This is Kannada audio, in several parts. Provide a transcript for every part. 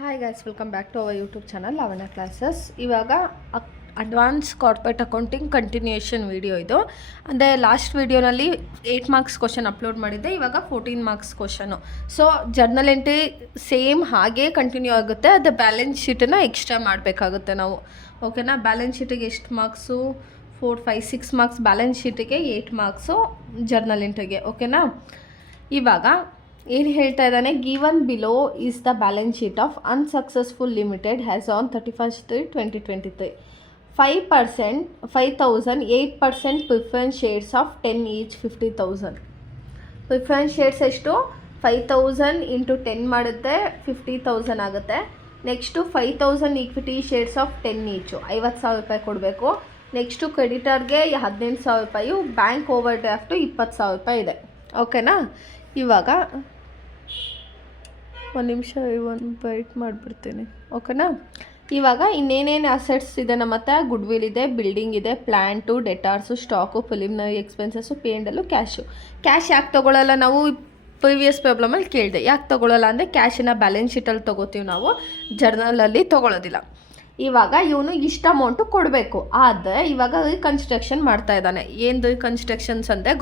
Hi guys, welcome back to our YouTube channel Lavanya classes. ಇವಾಗ advance corporate accounting continuation video ಇದು. ಅಂದರೆ ಲಾಸ್ಟ್ ವಿಡಿಯೋನಲ್ಲಿ 8 ಮಾರ್ಕ್ಸ್ ಕ್ವಶನ್ ಅಪ್ಲೋಡ್ ಮಾಡಿದ್ದೆ, ಇವಾಗ 14 marks question. So journal entry same ಹಾಗೇ ಕಂಟಿನ್ಯೂ ಆಗುತ್ತೆ, ಅದು ಬ್ಯಾಲೆನ್ಸ್ ಶೀಟನ್ನು ಎಕ್ಸ್ಟ್ರಾ ಮಾಡಬೇಕಾಗುತ್ತೆ ನಾವು. ಓಕೆನಾ? ಬ್ಯಾಲೆನ್ಸ್ ಶೀಟಿಗೆ ಎಷ್ಟು ಮಾರ್ಕ್ಸು? 4, 5, 6 ಮಾರ್ಕ್ಸ್ ಬ್ಯಾಲೆನ್ಸ್ ಶೀಟಿಗೆ, 8 ಮಾರ್ಕ್ಸು ಜರ್ನಲ್ ಎಂಟ್ರಿಗೆ. ಓಕೆನಾ? ಇವಾಗ ಏನು ಹೇಳ್ತಾ ಇದ್ದಾನೆ, given below is the balance sheet of unsuccessful limited has on 31/3/2023. 5%, 5,000, 8% preference shares of 10 each 50,000. Preference shares ಎಷ್ಟು? 5,000 ಇಂಟು 10 ಮಾಡುತ್ತೆ, 50,000 ಆಗುತ್ತೆ. Next 5,000 equity shares of 10 each, 50,000 ರೂಪಾಯಿ ಕೊಡಬೇಕು. ನೆಕ್ಸ್ಟು ಕ್ರೆಡಿಟರ್ಗೆ 18,000 ರೂಪಾಯಿ, ಬ್ಯಾಂಕ್ ಓವರ್ ಡ್ರಾಫ್ಟು 20,000 ರೂಪಾಯಿ ಇದೆ. ಓಕೆನಾ? ಇವಾಗ ಒಂದು ನಿಮಿಷ ಬೈಟ್ ಮಾಡಿಬಿಡ್ತೀನಿ. ಓಕೆನಾ? ಇವಾಗ ಇನ್ನೇನೇನು ಅಸೆಟ್ಸ್ ಇದೆ ನಮ್ಮ ಹತ್ರ? ಗುಡ್ ವಿಲ್ ಇದೆ, ಬಿಲ್ಡಿಂಗ್ ಇದೆ, plant, debtors, stock, preliminary expenses, P&L, cash. Cash ಯಾಕೆ ತೊಗೊಳ್ಳಲ್ಲ ನಾವು? ಪ್ರಿವಿಯಸ್ ಪ್ರಾಬ್ಲಮಲ್ಲಿ ಕೇಳಿದೆ. ಯಾಕೆ ತೊಗೊಳ್ಳಲ್ಲ ಅಂದರೆ ಕ್ಯಾಶನ್ನ ಬ್ಯಾಲೆನ್ಸ್ ಶೀಟಲ್ಲಿ ತೊಗೋತೀವಿ ನಾವು, ಜರ್ನಲಲ್ಲಿ ತೊಗೊಳ್ಳೋದಿಲ್ಲ. ಇವಾಗ ಇವನು ಇಷ್ಟು ಅಮೌಂಟು ಕೊಡಬೇಕು. ಆದರೆ ಇವಾಗ ರೀಕನ್ಸ್ಟ್ರಕ್ಷನ್ ಮಾಡ್ತಾ ಇದ್ದಾನೆ. ಏನು ರೀಕನ್ಸ್ಟ್ರಕ್ಷನ್ಸ್ ಅಂದರೆ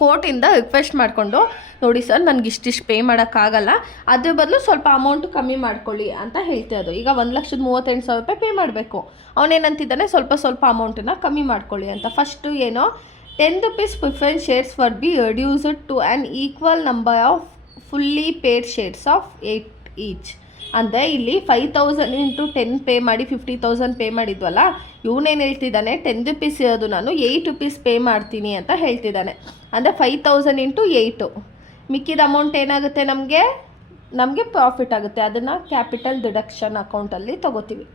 ಕೋರ್ಟಿಂದ ರಿಕ್ವೆಸ್ಟ್ ಮಾಡಿಕೊಂಡು, ನೋಡಿ ಸರ್ ನನಗೆ ಇಷ್ಟಿಷ್ಟು ಪೇ ಮಾಡೋಕ್ಕಾಗಲ್ಲ, ಅದ್ರ ಬದಲು ಸ್ವಲ್ಪ ಅಮೌಂಟು ಕಮ್ಮಿ ಮಾಡ್ಕೊಳ್ಳಿ ಅಂತ ಹೇಳ್ತಿರೋದು. ಈಗ 1,38,000 ರೂಪಾಯಿ ಪೇ ಮಾಡಬೇಕು. ಅವನೇನಂತಿದ್ದಾನೆ, ಸ್ವಲ್ಪ ಅಮೌಂಟನ್ನು ಕಮ್ಮಿ ಮಾಡ್ಕೊಳ್ಳಿ ಅಂತ. ಫಸ್ಟು ಏನೋ 10 rupees preference shares were be reduced to an equal number of fully paid shares of 8 each. ಅಂದರೆ ಇಲ್ಲಿ 5,000 ಇಂಟು 10 ಪೇ ಮಾಡಿ 50,000 ಪೇ ಮಾಡಿದ್ವಲ್ಲ, ಇವನೇನು ಹೇಳ್ತಿದ್ದಾನೆ, 10 rupees ಇರೋದು ನಾನು 8 rupees ಪೇ ಮಾಡ್ತೀನಿ ಅಂತ ಹೇಳ್ತಿದ್ದಾನೆ. ಅಂದರೆ 5,000 ಇಂಟು 8, ಮಿಕ್ಕಿದ ಅಮೌಂಟ್ ಏನಾಗುತ್ತೆ, ನಮಗೆ ಪ್ರಾಫಿಟ್ ಆಗುತ್ತೆ. ಅದನ್ನು ಕ್ಯಾಪಿಟಲ್ ಡಿಡಕ್ಷನ್ ಅಕೌಂಟಲ್ಲಿ ತೊಗೋತೀವಿ.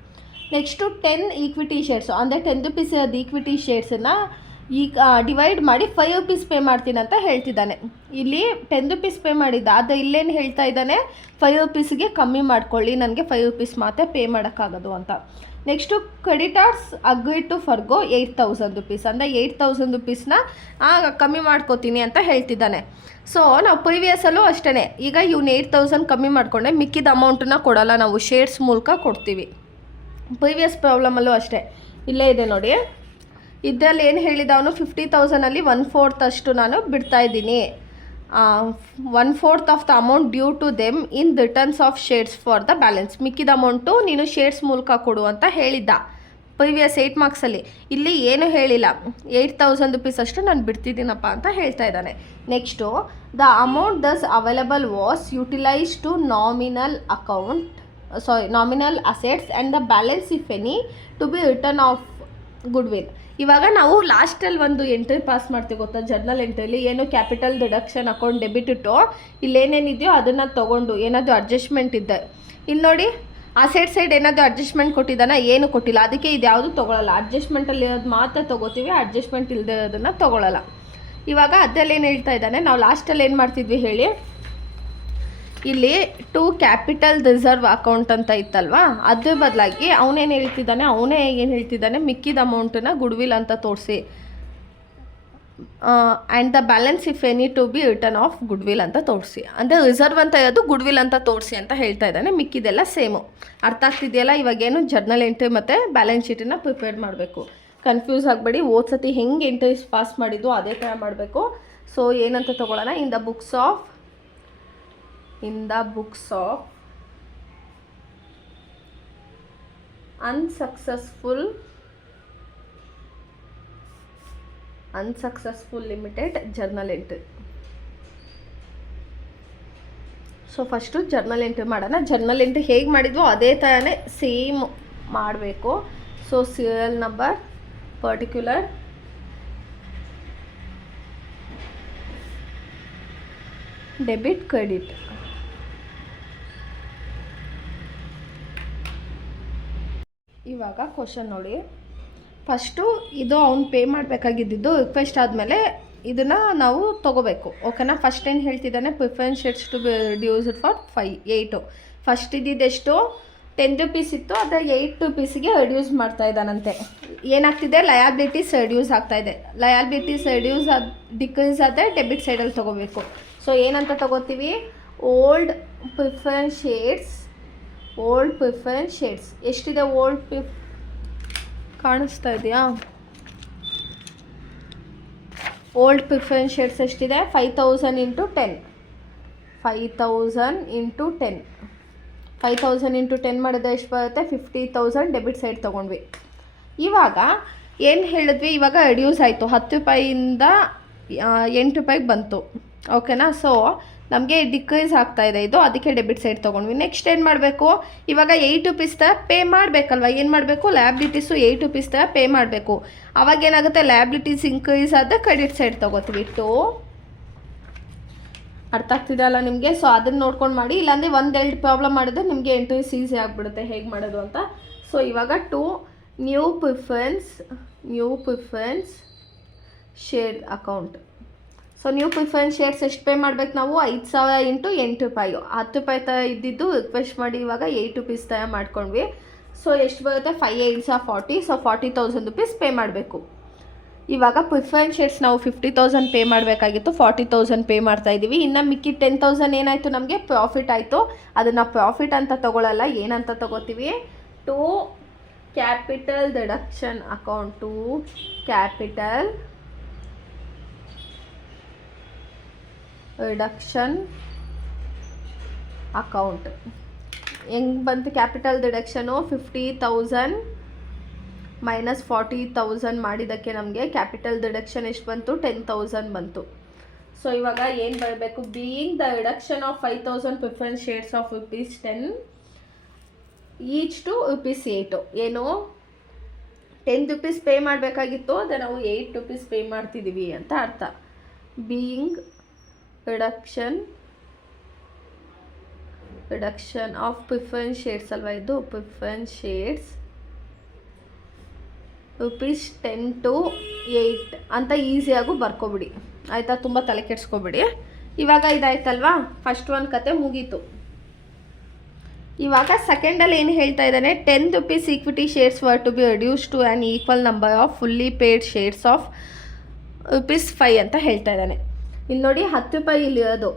ನೆಕ್ಸ್ಟು 10 ಈಕ್ವಿಟಿ ಶೇರ್ಸು, ಅಂದರೆ 10 rupees ಇರೋದು ಈಕ್ವಿಟಿ ಶೇರ್ಸನ್ನು ಈಗ ಡಿವೈಡ್ ಮಾಡಿ 5 rupees ಪೇ ಮಾಡ್ತೀನಿ ಅಂತ ಹೇಳ್ತಿದ್ದಾನೆ. ಇಲ್ಲಿ 10 rupees ಪೇ ಮಾಡಿದ್ದ, ಆದರೆ ಇಲ್ಲೇನು ಹೇಳ್ತಾ ಇದ್ದಾನೆ, 5 rupeesಗೆ ಕಮ್ಮಿ ಮಾಡ್ಕೊಳ್ಳಿ, ನನಗೆ 5 rupees ಮಾತ್ರ ಪೇ ಮಾಡೋಕ್ಕಾಗೋದು ಅಂತ. Next creditors agree to forgo 8,000 rupees, ಅಂದರೆ 8,000 rupeesನ ಕಮ್ಮಿ ಮಾಡ್ಕೋತೀನಿ ಅಂತ ಹೇಳ್ತಿದ್ದಾನೆ. ಸೊ ನಾವು ಪ್ರಿವಿಯಸಲ್ಲೂ ಅಷ್ಟೇ, ಈಗ ಇವ್ನು 8,000 ಕಮ್ಮಿ ಮಾಡಿಕೊಂಡೆ, ಮಿಕ್ಕಿದ ಅಮೌಂಟನ್ನ ಕೊಡೋಲ್ಲ, ನಾವು ಶೇರ್ಸ್ ಮೂಲಕ ಕೊಡ್ತೀವಿ. ಪ್ರಿವಿಯಸ್ ಪ್ರಾಬ್ಲಮಲ್ಲೂ ಅಷ್ಟೇ, ಇಲ್ಲೇ ಇದೆ ನೋಡಿ. ಇದರಲ್ಲಿ ಏನು ಹೇಳಿದ ಅವನು, 50,000ಅಲ್ಲಿ 1/4 ಅಷ್ಟು ನಾನು ಬಿಡ್ತಾಯಿದ್ದೀನಿ. 1/4 of the amount due to them in returns of shares for the balance. ಮಿಕ್ಕಿದ ಅಮೌಂಟು ನೀನು ಶೇರ್ಸ್ ಮೂಲಕ ಕೊಡು ಅಂತ ಹೇಳಿದ್ದ ಪ್ರಿವಿಯಸ್ 8 ಮಾರ್ಕ್ಸಲ್ಲಿ. ಇಲ್ಲಿ ಏನು ಹೇಳಿಲ್ಲ, 8,000 rupees ಅಷ್ಟು ನಾನು ಬಿಡ್ತಿದ್ದೀನಪ್ಪ ಅಂತ ಹೇಳ್ತಾ ಇದ್ದಾನೆ. Next the amount thus available was utilise to nominal assets and the balance if any to be return of goodwill. ಇವಾಗ ನಾವು ಲಾಸ್ಟಲ್ಲಿ ಒಂದು ಎಂಟ್ರಿ ಪಾಸ್ ಮಾಡ್ತೀವಿ ಗೊತ್ತಾ, ಜರ್ನಲ್ ಎಂಟ್ರಿಲಿ ಏನು ಕ್ಯಾಪಿಟಲ್ ಡಿಡಕ್ಷನ್ ಅಕೌಂಟ್ ಡೆಬಿಟ್ ಇಟ್ಟು ಇಲ್ಲೇನೇನಿದೆಯೋ ಅದನ್ನು ತೊಗೊಂಡು ಏನಾದರೂ ಅಡ್ಜಸ್ಟ್ಮೆಂಟ್ ಇದ್ದೆ, ಇಲ್ಲಿ ನೋಡಿ ಅಸೆಟ್ ಸೈಡ್ ಏನಾದರೂ ಅಡ್ಜಸ್ಟ್ಮೆಂಟ್ ಕೊಟ್ಟಿದ್ದಾನ? ಏನು ಕೊಟ್ಟಿಲ್ಲ, ಅದಕ್ಕೆ ಇದು ಯಾವುದು ತೊಗೊಳ್ಳಲ್ಲ. ಅಡ್ಜಸ್ಟ್ಮೆಂಟಲ್ಲಿ ಇರೋದು ಮಾತ್ರ ತೊಗೋತೀವಿ, ಅಡ್ಜಸ್ಟ್ಮೆಂಟ್ ಇಲ್ಲದೆ ಇರೋದನ್ನು ತೊಗೊಳ್ಳಲ್ಲ. ಇವಾಗ ಅದರಲ್ಲಿ ಏನು ಹೇಳ್ತಾ ಇದ್ದಾನೆ, ನಾವು ಲಾಸ್ಟಲ್ಲಿ ಏನು ಮಾಡ್ತಿದ್ವಿ ಹೇಳಿ, ಇಲ್ಲಿ ಟು ಕ್ಯಾಪಿಟಲ್ ರಿಸರ್ವ್ ಅಕೌಂಟ್ ಅಂತ ಇತ್ತಲ್ವಾ, ಅದ್ರ ಬದಲಾಗಿ ಅವನೇ ಏನು ಹೇಳ್ತಿದ್ದಾನೆ, ಮಿಕ್ಕಿದ ಅಮೌಂಟನ್ನು ಗುಡ್ ವಿಲ್ ಅಂತ ತೋರಿಸಿ, and the balance if any to be return of good will ಅಂತ ತೋರಿಸಿ. ಅಂದರೆ ರಿಸರ್ವ್ ಅಂತ ಇರೋದು ಗುಡ್ ವಿಲ್ ಅಂತ ತೋರಿಸಿ ಅಂತ ಹೇಳ್ತಾ ಇದ್ದಾನೆ. ಮಿಕ್ಕಿದೆಲ್ಲ ಸೇಮು. ಅರ್ಥ ಆಗ್ತಿದೆಯಲ್ಲ? ಇವಾಗೇನು ಜರ್ನಲ್ ಎಂಟ್ರಿ ಮತ್ತು ಬ್ಯಾಲೆನ್ಸ್ ಶೀಟನ್ನು ಪ್ರಿಪೇರ್ ಮಾಡಬೇಕು. ಕನ್ಫ್ಯೂಸ್ ಆಗಬೇಡಿ, ಓದ್ಸತಿ ಹೆಂಗೆ ಎಂಟ್ರೀಸ್ ಪಾಸ್ ಮಾಡಿದ್ದು ಅದೇ ಥರ ಮಾಡಬೇಕು. ಸೊ ಏನಂತ ತೊಗೊಳ್ಳೋಣ, in the books of unsuccessful limited journal entry. So first journal entry ಮಾಡೋಣ. ಜರ್ನಲ್ ಎಂಟ್ರಿ ಹೇಗೆ ಮಾಡಿದ್ವೋ ಅದೇ ಥರನೇ ಸೇಮ್ ಮಾಡಬೇಕು. So serial number, particular, debit, credit. ಇವಾಗ ಕ್ವಶನ್ ನೋಡಿ. ಫಸ್ಟು ಇದು ಅವ್ನು ಪೇ ಮಾಡಬೇಕಾಗಿದ್ದು ರಿಕ್ವೆಸ್ಟ್ ಆದಮೇಲೆ ಇದನ್ನು ನಾವು ತೊಗೋಬೇಕು. ಓಕೆನಾ? ಫಸ್ಟ್ ಏನು ಹೇಳ್ತಿದ್ದಾನೆ, preference shares to be reduced for 8. First ಇದ್ದಿದ್ದೆಷ್ಟು, 10 rupees ಇತ್ತು, ಅದರ 8 rupeesಗೆ ರಿಡ್ಯೂಸ್ ಮಾಡ್ತಾ ಇದ್ದಾನಂತೆ. ಏನಾಗ್ತಿದೆ, ಲಯಾಬಿಲಿಟೀಸ್ ರಿಡ್ಯೂಸ್ ಆಗ್ತಾಯಿದೆ. ಲಯಾಬಿಲಿಟೀಸ್ ಡಿಕ್ರೀಸ್ ಆದರೆ ಡೆಬಿಟ್ ಸೈಡಲ್ಲಿ ತೊಗೋಬೇಕು. ಸೊ ಏನಂತ ತೊಗೋತೀವಿ, old preference shades, old preference shades ಎಷ್ಟಿದೆ? ಕಾಣಿಸ್ತಾ ಇದೆಯಾ? ಓಲ್ಡ್ ಪ್ರಿಫರೆನ್ಸ್ ಶೇಡ್ಸ್ ಎಷ್ಟಿದೆ? 5000 ಇಂಟು 10. 5000 ಇಂಟು 10. 5000 ಇಂಟು 10 ಮಾಡಿದ್ರೆ ಎಷ್ಟು ಬರುತ್ತೆ? 50,000 ಡೆಬಿಟ್ ಸೈಡ್ ತೊಗೊಂಡ್ವಿ. ಇವಾಗ ಏನು ಹೇಳಿದ್ವಿ? ಇವಾಗ ರೆಡ್ಯೂಸ್ ಆಯಿತು, 10 ರೂಪಾಯಿಂದ 8 ರೂಪಾಯಿಗೆ ಬಂತು. ಓಕೆನಾ? ಸೊ ನಮಗೆ ಡಿಕ್ರೀಸ್ ಆಗ್ತಾಯಿದೆ ಇದು, ಅದಕ್ಕೆ ಡೆಬಿಟ್ ಸೈಡ್ ತೊಗೊಂಡ್ವಿ. ನೆಕ್ಸ್ಟ್ ಏನು ಮಾಡಬೇಕು? ಇವಾಗ 8 ರೂಪೀಸ್ ಥರ ಪೇ ಮಾಡಬೇಕಲ್ವ? ಏನು ಮಾಡಬೇಕು? ಲ್ಯಾಬಿಲಿಟೀಸು 8 ರೂಪೀಸ್ ಥರ ಪೇ ಮಾಡಬೇಕು. ಅವಾಗ ಏನಾಗುತ್ತೆ? ಲ್ಯಾಬಿಲಿಟೀಸ್ ಇನ್ಕ್ರೀಸ್ ಆದರೆ ಕ್ರೆಡಿಟ್ ಸೈಡ್ ತೊಗೋತೀವಿ. ಅರ್ಥ ಆಗ್ತಿದೆಯಲ್ಲ ನಿಮಗೆ? ಸೊ ಅದನ್ನು ನೋಡ್ಕೊಂಡು ಮಾಡಿ, ಇಲ್ಲಾಂದರೆ 1-2 ಪ್ರಾಬ್ಲಮ್ ಮಾಡಿದ್ರೆ ನಿಮಗೆ ಎಂಟ್ರೀಸ್ ಈಸಿ ಆಗಿಬಿಡುತ್ತೆ ಹೇಗೆ ಮಾಡೋದು ಅಂತ. ಸೊ ಇವಾಗ new preference share account. So new preference shares ಎಷ್ಟು ಪೇ ಮಾಡ್ಬೇಕು ನಾವು? 5000 ಇಂಟು 8 ರೂಪಾಯಿ. 10 ರೂಪಾಯಿ ಥರ ಇದ್ದಿದ್ದು ರಿಕ್ವೆಸ್ಟ್ ಮಾಡಿ ಇವಾಗ 8 ರೂಪೀಸ್ ಥರ ಮಾಡ್ಕೊಂಡ್ವಿ. ಸೊ ಎಷ್ಟು ಬರುತ್ತೆ? 5 8 40. ಸೊ 40,000 ರುಪೀಸ್ ಪೇ ಮಾಡಬೇಕು. ಇವಾಗ ಪ್ರಿಫರೆನ್ಸ್ ಶೇರ್ಸ್ ನಾವು 50,000 ಪೇ ಮಾಡಬೇಕಾಗಿತ್ತು, 40,000 ಪೇ ಮಾಡ್ತಾಯಿದ್ದೀವಿ. ಇನ್ನು ಮಿಕ್ಕಿ 10,000 ಏನಾಯಿತು? ನಮಗೆ ಪ್ರಾಫಿಟ್ ಆಯಿತು. ಅದನ್ನು ಪ್ರಾಫಿಟ್ ಅಂತ ತೊಗೊಳ್ಳಲ್ಲ, ಏನಂತ ತೊಗೋತೀವಿ? To capital deduction account. To capital reduction account. ಹೆಂಗೆ ಬಂತು ಕ್ಯಾಪಿಟಲ್ ಡಿಡಕ್ಷನು? 50,000 ಮೈನಸ್ 40,000 ಮಾಡಿದ್ದಕ್ಕೆ ನಮಗೆ ಕ್ಯಾಪಿಟಲ್ ಡಿಡಕ್ಷನ್ ಎಷ್ಟು ಬಂತು? 10,000 ಬಂತು. ಸೊ ಇವಾಗ ಏನು ಬರಬೇಕು? Being the reduction of 5,000 preference shares of ₹10 each to ₹8. ಏನು? 10 ರೂಪೀಸ್ ಪೇ ಮಾಡಬೇಕಾಗಿತ್ತು, ಅದೇ ನಾವು 8 ರೂಪೀಸ್ ಪೇ ಮಾಡ್ತಿದ್ದೀವಿ ಅಂತ ಅರ್ಥ. Being reduction of preference shares ಅಲ್ವಾ ಇದು? ಪ್ರಿಫರೆನ್ಸ್ ಶೇರ್ಸ್ ₹10 to 8 ಅಂತ ಈಸಿಯಾಗೂ ಬರ್ಕೊಬಿಡಿ, ಆಯಿತಾ? ತುಂಬ ತಲೆ ಕೆಡಿಸ್ಕೊಬಿಡಿ. ಇವಾಗ ಇದಾಯ್ತಲ್ವಾ? ಫಸ್ಟ್ ಒಂದು ಕತೆ ಮುಗೀತು. ಇವಾಗ ಸೆಕೆಂಡಲ್ಲಿ ಏನು ಹೇಳ್ತಾ ಇದ್ದಾನೆ? 10 rupees equity shares were to be reduce to an equal number of fully paid shares of ₹5 ಅಂತ ಹೇಳ್ತಾ ಇದ್ದಾನೆ. ಇಲ್ಲಿ ನೋಡಿ, 10 ರೂಪಾಯಿ ಇಲ್ಲಿರೋದು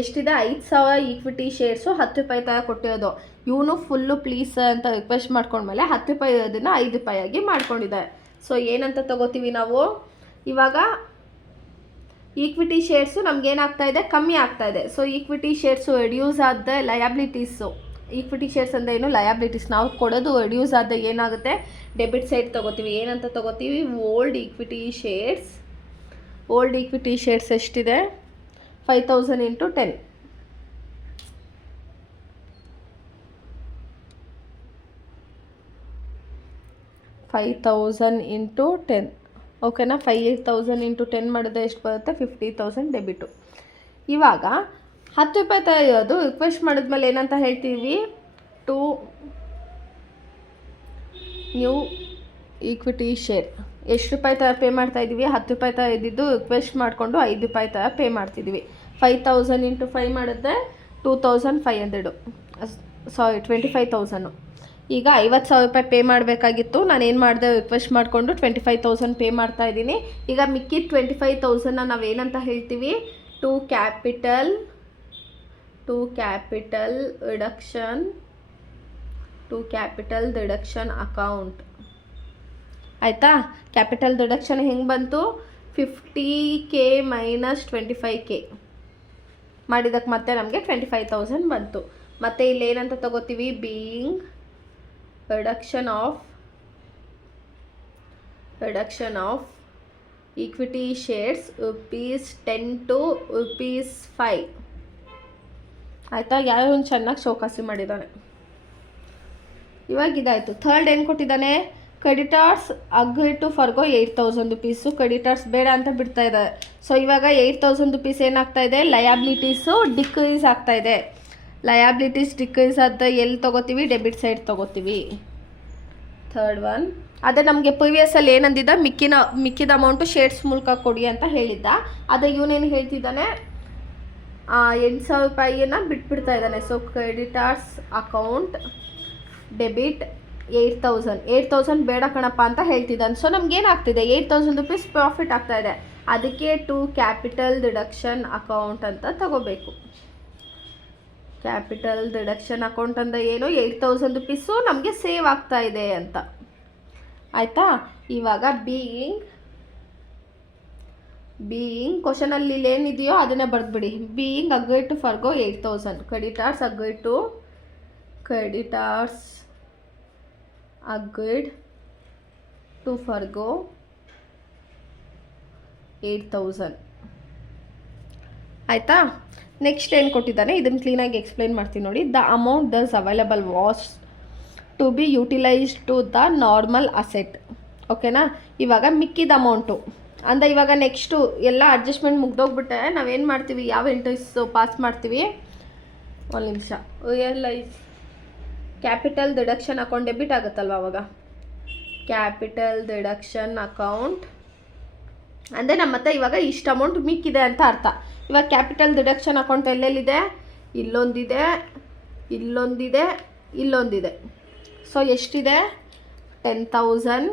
ಎಷ್ಟಿದೆ? 5,000 ಈಕ್ವಿಟಿ ಶೇರ್ಸು 10 ರೂಪಾಯಿ ಥರ ಕೊಟ್ಟಿರೋದು. ಇವನು ಫುಲ್ಲು ಪ್ಲೀಸ್ ಅಂತ ರಿಕ್ವೆಸ್ಟ್ ಮಾಡ್ಕೊಂಡ್ಮೇಲೆ 10 ರೂಪಾಯಿ ಇರೋದನ್ನು 5 ರೂಪಾಯಿಯಾಗಿ ಮಾಡ್ಕೊಂಡಿದ್ದಾರೆ. ಸೊ ಏನಂತ ತೊಗೋತೀವಿ ನಾವು? ಇವಾಗ ಈಕ್ವಿಟಿ ಶೇರ್ಸು ನಮಗೇನಾಗ್ತಾ ಇದೆ? ಕಮ್ಮಿ ಆಗ್ತಾ ಇದೆ. ಸೊ ಈಕ್ವಿಟಿ ಶೇರ್ಸು ರೆಡ್ಯೂಸ್ ಆದ ಲಯಬಿಲಿಟೀಸು. ಈಕ್ವಿಟಿ ಶೇರ್ಸ್ ಅಂದರೆ ಏನು? ಲಯಬಿಲಿಟೀಸ್. ನಾವು ಕೊಡೋದು ರೆಡ್ಯೂಸ್ ಆದ ಏನಾಗುತ್ತೆ? ಡೆಬಿಟ್ ಸೈಡ್ ತೊಗೋತೀವಿ. ಏನಂತ ತೊಗೋತೀವಿ? ಓಲ್ಡ್ ಈಕ್ವಿಟಿ ಶೇರ್ಸ್ ಎಷ್ಟಿದೆ? 5,000 ಇಂಟು 10. 5,000 ಇಂಟು 10. ಓಕೆನಾ? 5,000 ಇಂಟು 10 ಮಾಡಿದ್ರೆ ಎಷ್ಟು ಬರುತ್ತೆ? 50,000 ಡೆಬಿಟು. ಇವಾಗ 10 ರೂಪಾಯಿ ಥರ ಇರೋದು ರಿಕ್ವೆಸ್ಟ್ ಮಾಡಿದ್ಮೇಲೆ ಏನಂತ ಹೇಳ್ತೀವಿ? To new equity share. ಎಷ್ಟು ರೂಪಾಯಿ ಥರ ಪೇ ಮಾಡ್ತಾಯಿದ್ದೀವಿ? 10 ರೂಪಾಯಿ ಥರ ಇದ್ದಿದ್ದು ರಿಕ್ವೆಸ್ಟ್ ಮಾಡಿಕೊಂಡು 5 ರೂಪಾಯಿ ಥರ ಪೇ ಮಾಡ್ತಿದ್ದೀವಿ. 5,000 ಇಂಟು 5 ಮಾಡಿದ್ರೆ 2,500. ಸಾರಿ, 25,000. ಈಗ 50,000 ರೂಪಾಯಿ ಪೇ ಮಾಡಬೇಕಾಗಿತ್ತು. ನಾನೇನು ಮಾಡಿದೆ? ರಿಕ್ವೆಸ್ಟ್ ಮಾಡಿಕೊಂಡು 25,000 ಪೇ ಮಾಡ್ತಾಯಿದ್ದೀನಿ. ಈಗ ಮಿಕ್ಕಿದ 25,000ನ ನಾವೇನಂತ ಹೇಳ್ತೀವಿ? To capital reduction account. ಆಯಿತಾ? ಕ್ಯಾಪಿಟಲ್ ರಿಡಕ್ಷನ್ ಹೆಂಗೆ ಬಂತು? 50K ಮೈನಸ್ 25K ಮಾಡಿದ್ದಕ್ಕೆ ಮತ್ತೆ ನಮಗೆ 25,000 ಬಂತು. ಮತ್ತು ಇಲ್ಲಿ ಏನಂತ ತೊಗೋತೀವಿ? Being reduction of equity shares ₹10 to ₹5. ಆಯಿತಾ? ಯಾರೋ ಒಂದು ಚೆನ್ನಾಗಿ ಚೌಕಾಸಿ ಮಾಡಿದ್ದಾನೆ. ಇವಾಗ ಇದಾಯಿತು. ಥರ್ಡ್ ಏನು ಕೊಟ್ಟಿದ್ದಾನೆ? Creditors agree to forgo 8,000 rupees. Creditors ಬೇಡ ಅಂತ ಬಿಡ್ತಾ ಇದ್ದಾರೆ. ಸೊ ಇವಾಗ 8,000 ರೂಪೀಸ್ ಏನಾಗ್ತಾ ಇದೆ? ಲಯಾಬಿಲಿಟೀಸು ಡಿಕ್ರೀಸ್ ಆಗ್ತಾ ಇದೆ. ಲಯಾಬಿಲಿಟೀಸ್ ಡಿಕ್ರೀಸ್ ಆದರೆ ಎಲ್ಲಿ ತೊಗೋತೀವಿ? ಡೆಬಿಟ್ ಸೈಡ್ ತೊಗೋತೀವಿ. Third one. ಅದೇ ನಮಗೆ ಪ್ರಿವಿಯಸಲ್ಲಿ ಏನಂದಿದ್ದ? ಮಿಕ್ಕಿದ ಅಮೌಂಟು ಶೇರ್ಸ್ ಮೂಲಕ ಕೊಡಿ ಅಂತ ಹೇಳಿದ್ದ. ಅದೇ ಇವನೇನು ಹೇಳ್ತಿದ್ದಾನೆ? 8,000 ರೂಪಾಯಿನ ಬಿಟ್ಬಿಡ್ತಾ ಇದ್ದಾನೆ. ಸೊ ಕ್ರೆಡಿಟರ್ಸ್ ಅಕೌಂಟ್ ಡೆಬಿಟ್ 8,000 ಬೇಡ ಕಣಪ್ಪ ಅಂತ ಹೇಳ್ತಿದ್ದಾನೆ. ಸೊ ನಮಗೇನಾಗ್ತಿದೆ? 8,000 ರೂಪೀಸ್ ಪ್ರಾಫಿಟ್ ಆಗ್ತಾ ಇದೆ. ಅದಕ್ಕೆ ಟು ಕ್ಯಾಪಿಟಲ್ ಡಿಡಕ್ಷನ್ ಅಕೌಂಟ್ ಅಂತ ತಗೋಬೇಕು. ಕ್ಯಾಪಿಟಲ್ ಡಿಡಕ್ಷನ್ ಅಕೌಂಟ್ ಅಂದರೆ ಏನು, 8000 ರುಪೀಸು ನಮಗೆ ಸೇವ್ ಆಗ್ತಾ ಇದೆ ಅಂತ. ಆಯಿತಾ. ಇವಾಗ ಬೀಯಿಂಗ್ ಕ್ವಶನಲ್ಲಿ ಏನಿದೆಯೋ ಅದನ್ನೇ ಬರೆದ್ಬಿಡಿ. Being agreed to forgo 8000, creditors agreed to forgo 8000. ಆಯಿತಾ. ನೆಕ್ಸ್ಟ್ ಏನು ಕೊಟ್ಟಿದ್ದಾನೆ ಇದನ್ನು ಕ್ಲೀನಾಗಿ ಎಕ್ಸ್ಪ್ಲೈನ್ ಮಾಡ್ತೀನಿ ನೋಡಿ. The amount thus available was to be utilised to the normal asset. ಓಕೆನಾ. ಇವಾಗ ಮಿಕ್ಕಿದ ಅಮೌಂಟು ಅಂದರೆ ಇವಾಗ ನೆಕ್ಸ್ಟು ಎಲ್ಲ ಅಡ್ಜಸ್ಟ್ಮೆಂಟ್ ಮುಗ್ದೋಗ್ಬಿಟ್ಟೆ ನಾವೇನು ಮಾಡ್ತೀವಿ, ಯಾವ ಎಂಟ್ರೀಸ್ ಪಾಸ್ ಮಾಡ್ತೀವಿ. ಒಂದು ನಿಮಿಷ. Realise capital deduction account debit ಆಗುತ್ತಲ್ವ ಅವಾಗ. ಕ್ಯಾಪಿಟಲ್ ಡಿಡಕ್ಷನ್ ಅಕೌಂಟ್ ಅಂದರೆ ನಮ್ಮ ಹತ್ರ ಇವಾಗ ಇಷ್ಟು ಅಮೌಂಟ್ ಮಿಕ್ಕಿದೆ ಅಂತ ಅರ್ಥ. ಇವಾಗ ಕ್ಯಾಪಿಟಲ್ ಡಿಡಕ್ಷನ್ ಅಕೌಂಟ್ ಎಲ್ಲೆಲ್ಲಿದೆ, ಇಲ್ಲೊಂದಿದೆ, ಇಲ್ಲೊಂದಿದೆ. ಸೊ ಎಷ್ಟಿದೆ, 10,000,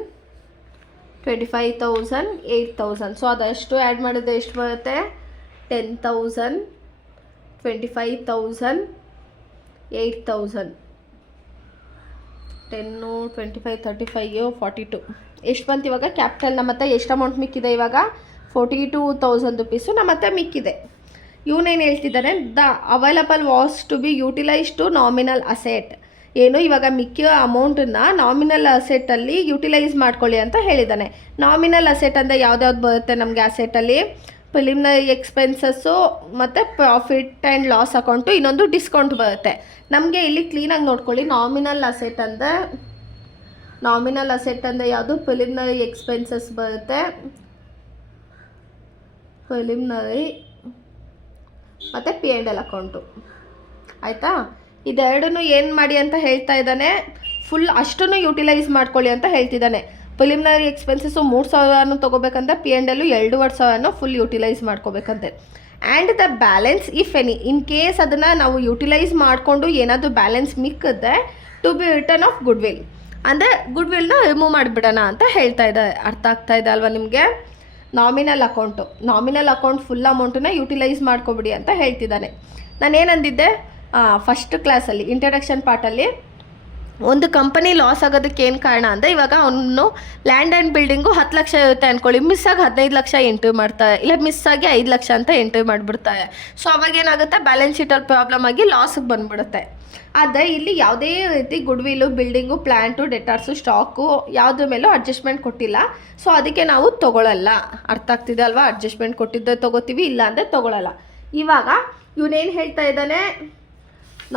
25,000, 8,000. ಸೊ ಅದಷ್ಟು ಆ್ಯಡ್ ಮಾಡಿದ್ರೆ ಎಷ್ಟು ಬರುತ್ತೆ, 10,000, 25,000, 8,000. 10, 25, 35, 42 ಎಷ್ಟು ಬಂತು ಇವಾಗ ಕ್ಯಾಪಿಟಲ್. ನಮ್ಮ ಹತ್ರ ಎಷ್ಟು ಅಮೌಂಟ್ ಮಿಕ್ಕಿದೆ ಇವಾಗ, 42,000 ರುಪೀಸು ನಮ್ಮ ಹತ್ರ ಮಿಕ್ಕಿದೆ. ಇವನೇನು ಹೇಳ್ತಿದ್ದಾನೆ, the available was to be utilise to nominal asset. ಏನು ಇವಾಗ ಮಿಕ್ಕಿರೋ ಅಮೌಂಟನ್ನು ನಾಮಿನಲ್ ಅಸೆಟಲ್ಲಿ ಯುಟಿಲೈಸ್ ಮಾಡ್ಕೊಳ್ಳಿ ಅಂತ ಹೇಳಿದ್ದಾನೆ. ನಾಮಿನಲ್ ಅಸೆಟ್ ಅಂದರೆ ಯಾವ್ದ್ಯಾವ್ದು ಬರುತ್ತೆ ನಮಗೆ ಅಸೆಟಲ್ಲಿ, ಪ್ರಿಲಿಮಿನರಿ ಎಕ್ಸ್ಪೆನ್ಸಸ್ಸು ಮತ್ತು ಪ್ರಾಫಿಟ್ ಆ್ಯಂಡ್ ಲಾಸ್ ಅಕೌಂಟು, ಇನ್ನೊಂದು ಡಿಸ್ಕೌಂಟ್ ಬರುತ್ತೆ. ನಮಗೆ ಇಲ್ಲಿ ಕ್ಲೀನಾಗಿ ನೋಡ್ಕೊಳ್ಳಿ. ನಾಮಿನಲ್ ಅಸೆಟ್ ಅಂದರೆ ಯಾವುದು, ಪ್ರಿಲಿಮಿನರಿ ಎಕ್ಸ್ಪೆನ್ಸಸ್ ಬರುತ್ತೆ, ಪ್ರಿಲಿಮಿನರಿ ಮತ್ತು P&L ಅಕೌಂಟು. ಆಯಿತಾ. ಇದೆರಡನ್ನೂ ಏನು ಮಾಡಿ ಅಂತ ಹೇಳ್ತಾ ಇದ್ದಾನೆ, ಫುಲ್ ಅಷ್ಟನ್ನು ಯುಟಿಲೈಸ್ ಮಾಡ್ಕೊಳ್ಳಿ ಅಂತ ಹೇಳ್ತಿದ್ದಾನೆ. ಪ್ರಿಲಿಮಿನರಿ ಎಕ್ಸ್ಪೆನ್ಸಸ್ಸು 3,000 ತೊಗೋಬೇಕಂತ, P&L 2,500 ಫುಲ್ ಯುಟಿಲೈಸ್ ಮಾಡ್ಕೋಬೇಕಂತೆ. And the balance if any, in case ಅದನ್ನು ನಾವು ಯುಟಿಲೈಸ್ ಮಾಡಿಕೊಂಡು ಏನಾದರೂ ಬ್ಯಾಲೆನ್ಸ್ ಮಿಕ್ಕಿದ್ರೆ to be return of goodwill, ಅಂದರೆ ಗುಡ್ ವಿಲ್ನ ರಿಮೂವ್ ಮಾಡಿಬಿಡೋಣ ಅಂತ ಹೇಳ್ತಾ ಇದ್ದಾರೆ. ಅರ್ಥ ಆಗ್ತಾ ಇದೆ ಅಲ್ವಾ ನಿಮಗೆ. ನಾಮಿನಲ್ ಅಕೌಂಟ್ ಫುಲ್ ಅಮೌಂಟನ್ನ ಯುಟಿಲೈಸ್ ಮಾಡ್ಕೊಬಿಡಿ ಅಂತ ಹೇಳ್ತಿದ್ದಾನೆ. ನಾನೇನಂದಿದ್ದೆ ಫಸ್ಟ್ ಕ್ಲಾಸಲ್ಲಿ ಇಂಟ್ರಡಕ್ಷನ್ ಪಾರ್ಟಲ್ಲಿ, ಒಂದು ಕಂಪನಿ ಲಾಸ್ ಆಗೋದಕ್ಕೆ ಏನು ಕಾರಣ ಅಂದರೆ, ಇವಾಗ ಅವನು ಲ್ಯಾಂಡ್ ಆ್ಯಂಡ್ ಬಿಲ್ಡಿಂಗು 10 ಲಕ್ಷ ಇರುತ್ತೆ ಅಂದ್ಕೊಳ್ಳಿ, ಮಿಸ್ಸಾಗಿ 15 ಲಕ್ಷ ಎಂಟ್ರಿ ಮಾಡ್ತಾರೆ, ಇಲ್ಲ ಮಿಸ್ಸಾಗಿ 5 ಲಕ್ಷ ಅಂತ ಎಂಟ್ರಿ ಮಾಡಿಬಿಡ್ತಾರೆ. ಸೊ ಅವಾಗೇನಾಗುತ್ತೆ, ಬ್ಯಾಲೆನ್ಸ್ ಶೀಟಲ್ಲಿ ಪ್ರಾಬ್ಲಮ್ ಆಗಿ ಲಾಸಿಗೆ ಬಂದುಬಿಡುತ್ತೆ. ಆದರೆ ಇಲ್ಲಿ ಯಾವುದೇ ರೀತಿ ಗುಡ್ವಿಲ್ಲು, ಬಿಲ್ಡಿಂಗು, ಪ್ಲ್ಯಾಂಟು, ಡೆಟಾರ್ಸು, ಸ್ಟಾಕು ಯಾವುದ್ರ ಮೇಲೂ ಅಡ್ಜಸ್ಟ್ಮೆಂಟ್ ಕೊಟ್ಟಿಲ್ಲ. ಸೊ ಅದಕ್ಕೆ ನಾವು ತೊಗೊಳ್ಳಲ್ಲ. ಅರ್ಥ ಆಗ್ತಿದೆ ಅಲ್ವಾ. ಅಡ್ಜಸ್ಟ್ಮೆಂಟ್ ಕೊಟ್ಟಿದ್ದರೆ ತೊಗೋತೀವಿ, ಇಲ್ಲ ಅಂದರೆ ತೊಗೊಳ್ಳಲ್ಲ. ಇವಾಗ ಇವನೇನು ಹೇಳ್ತಾ ಇದ್ದಾನೆ,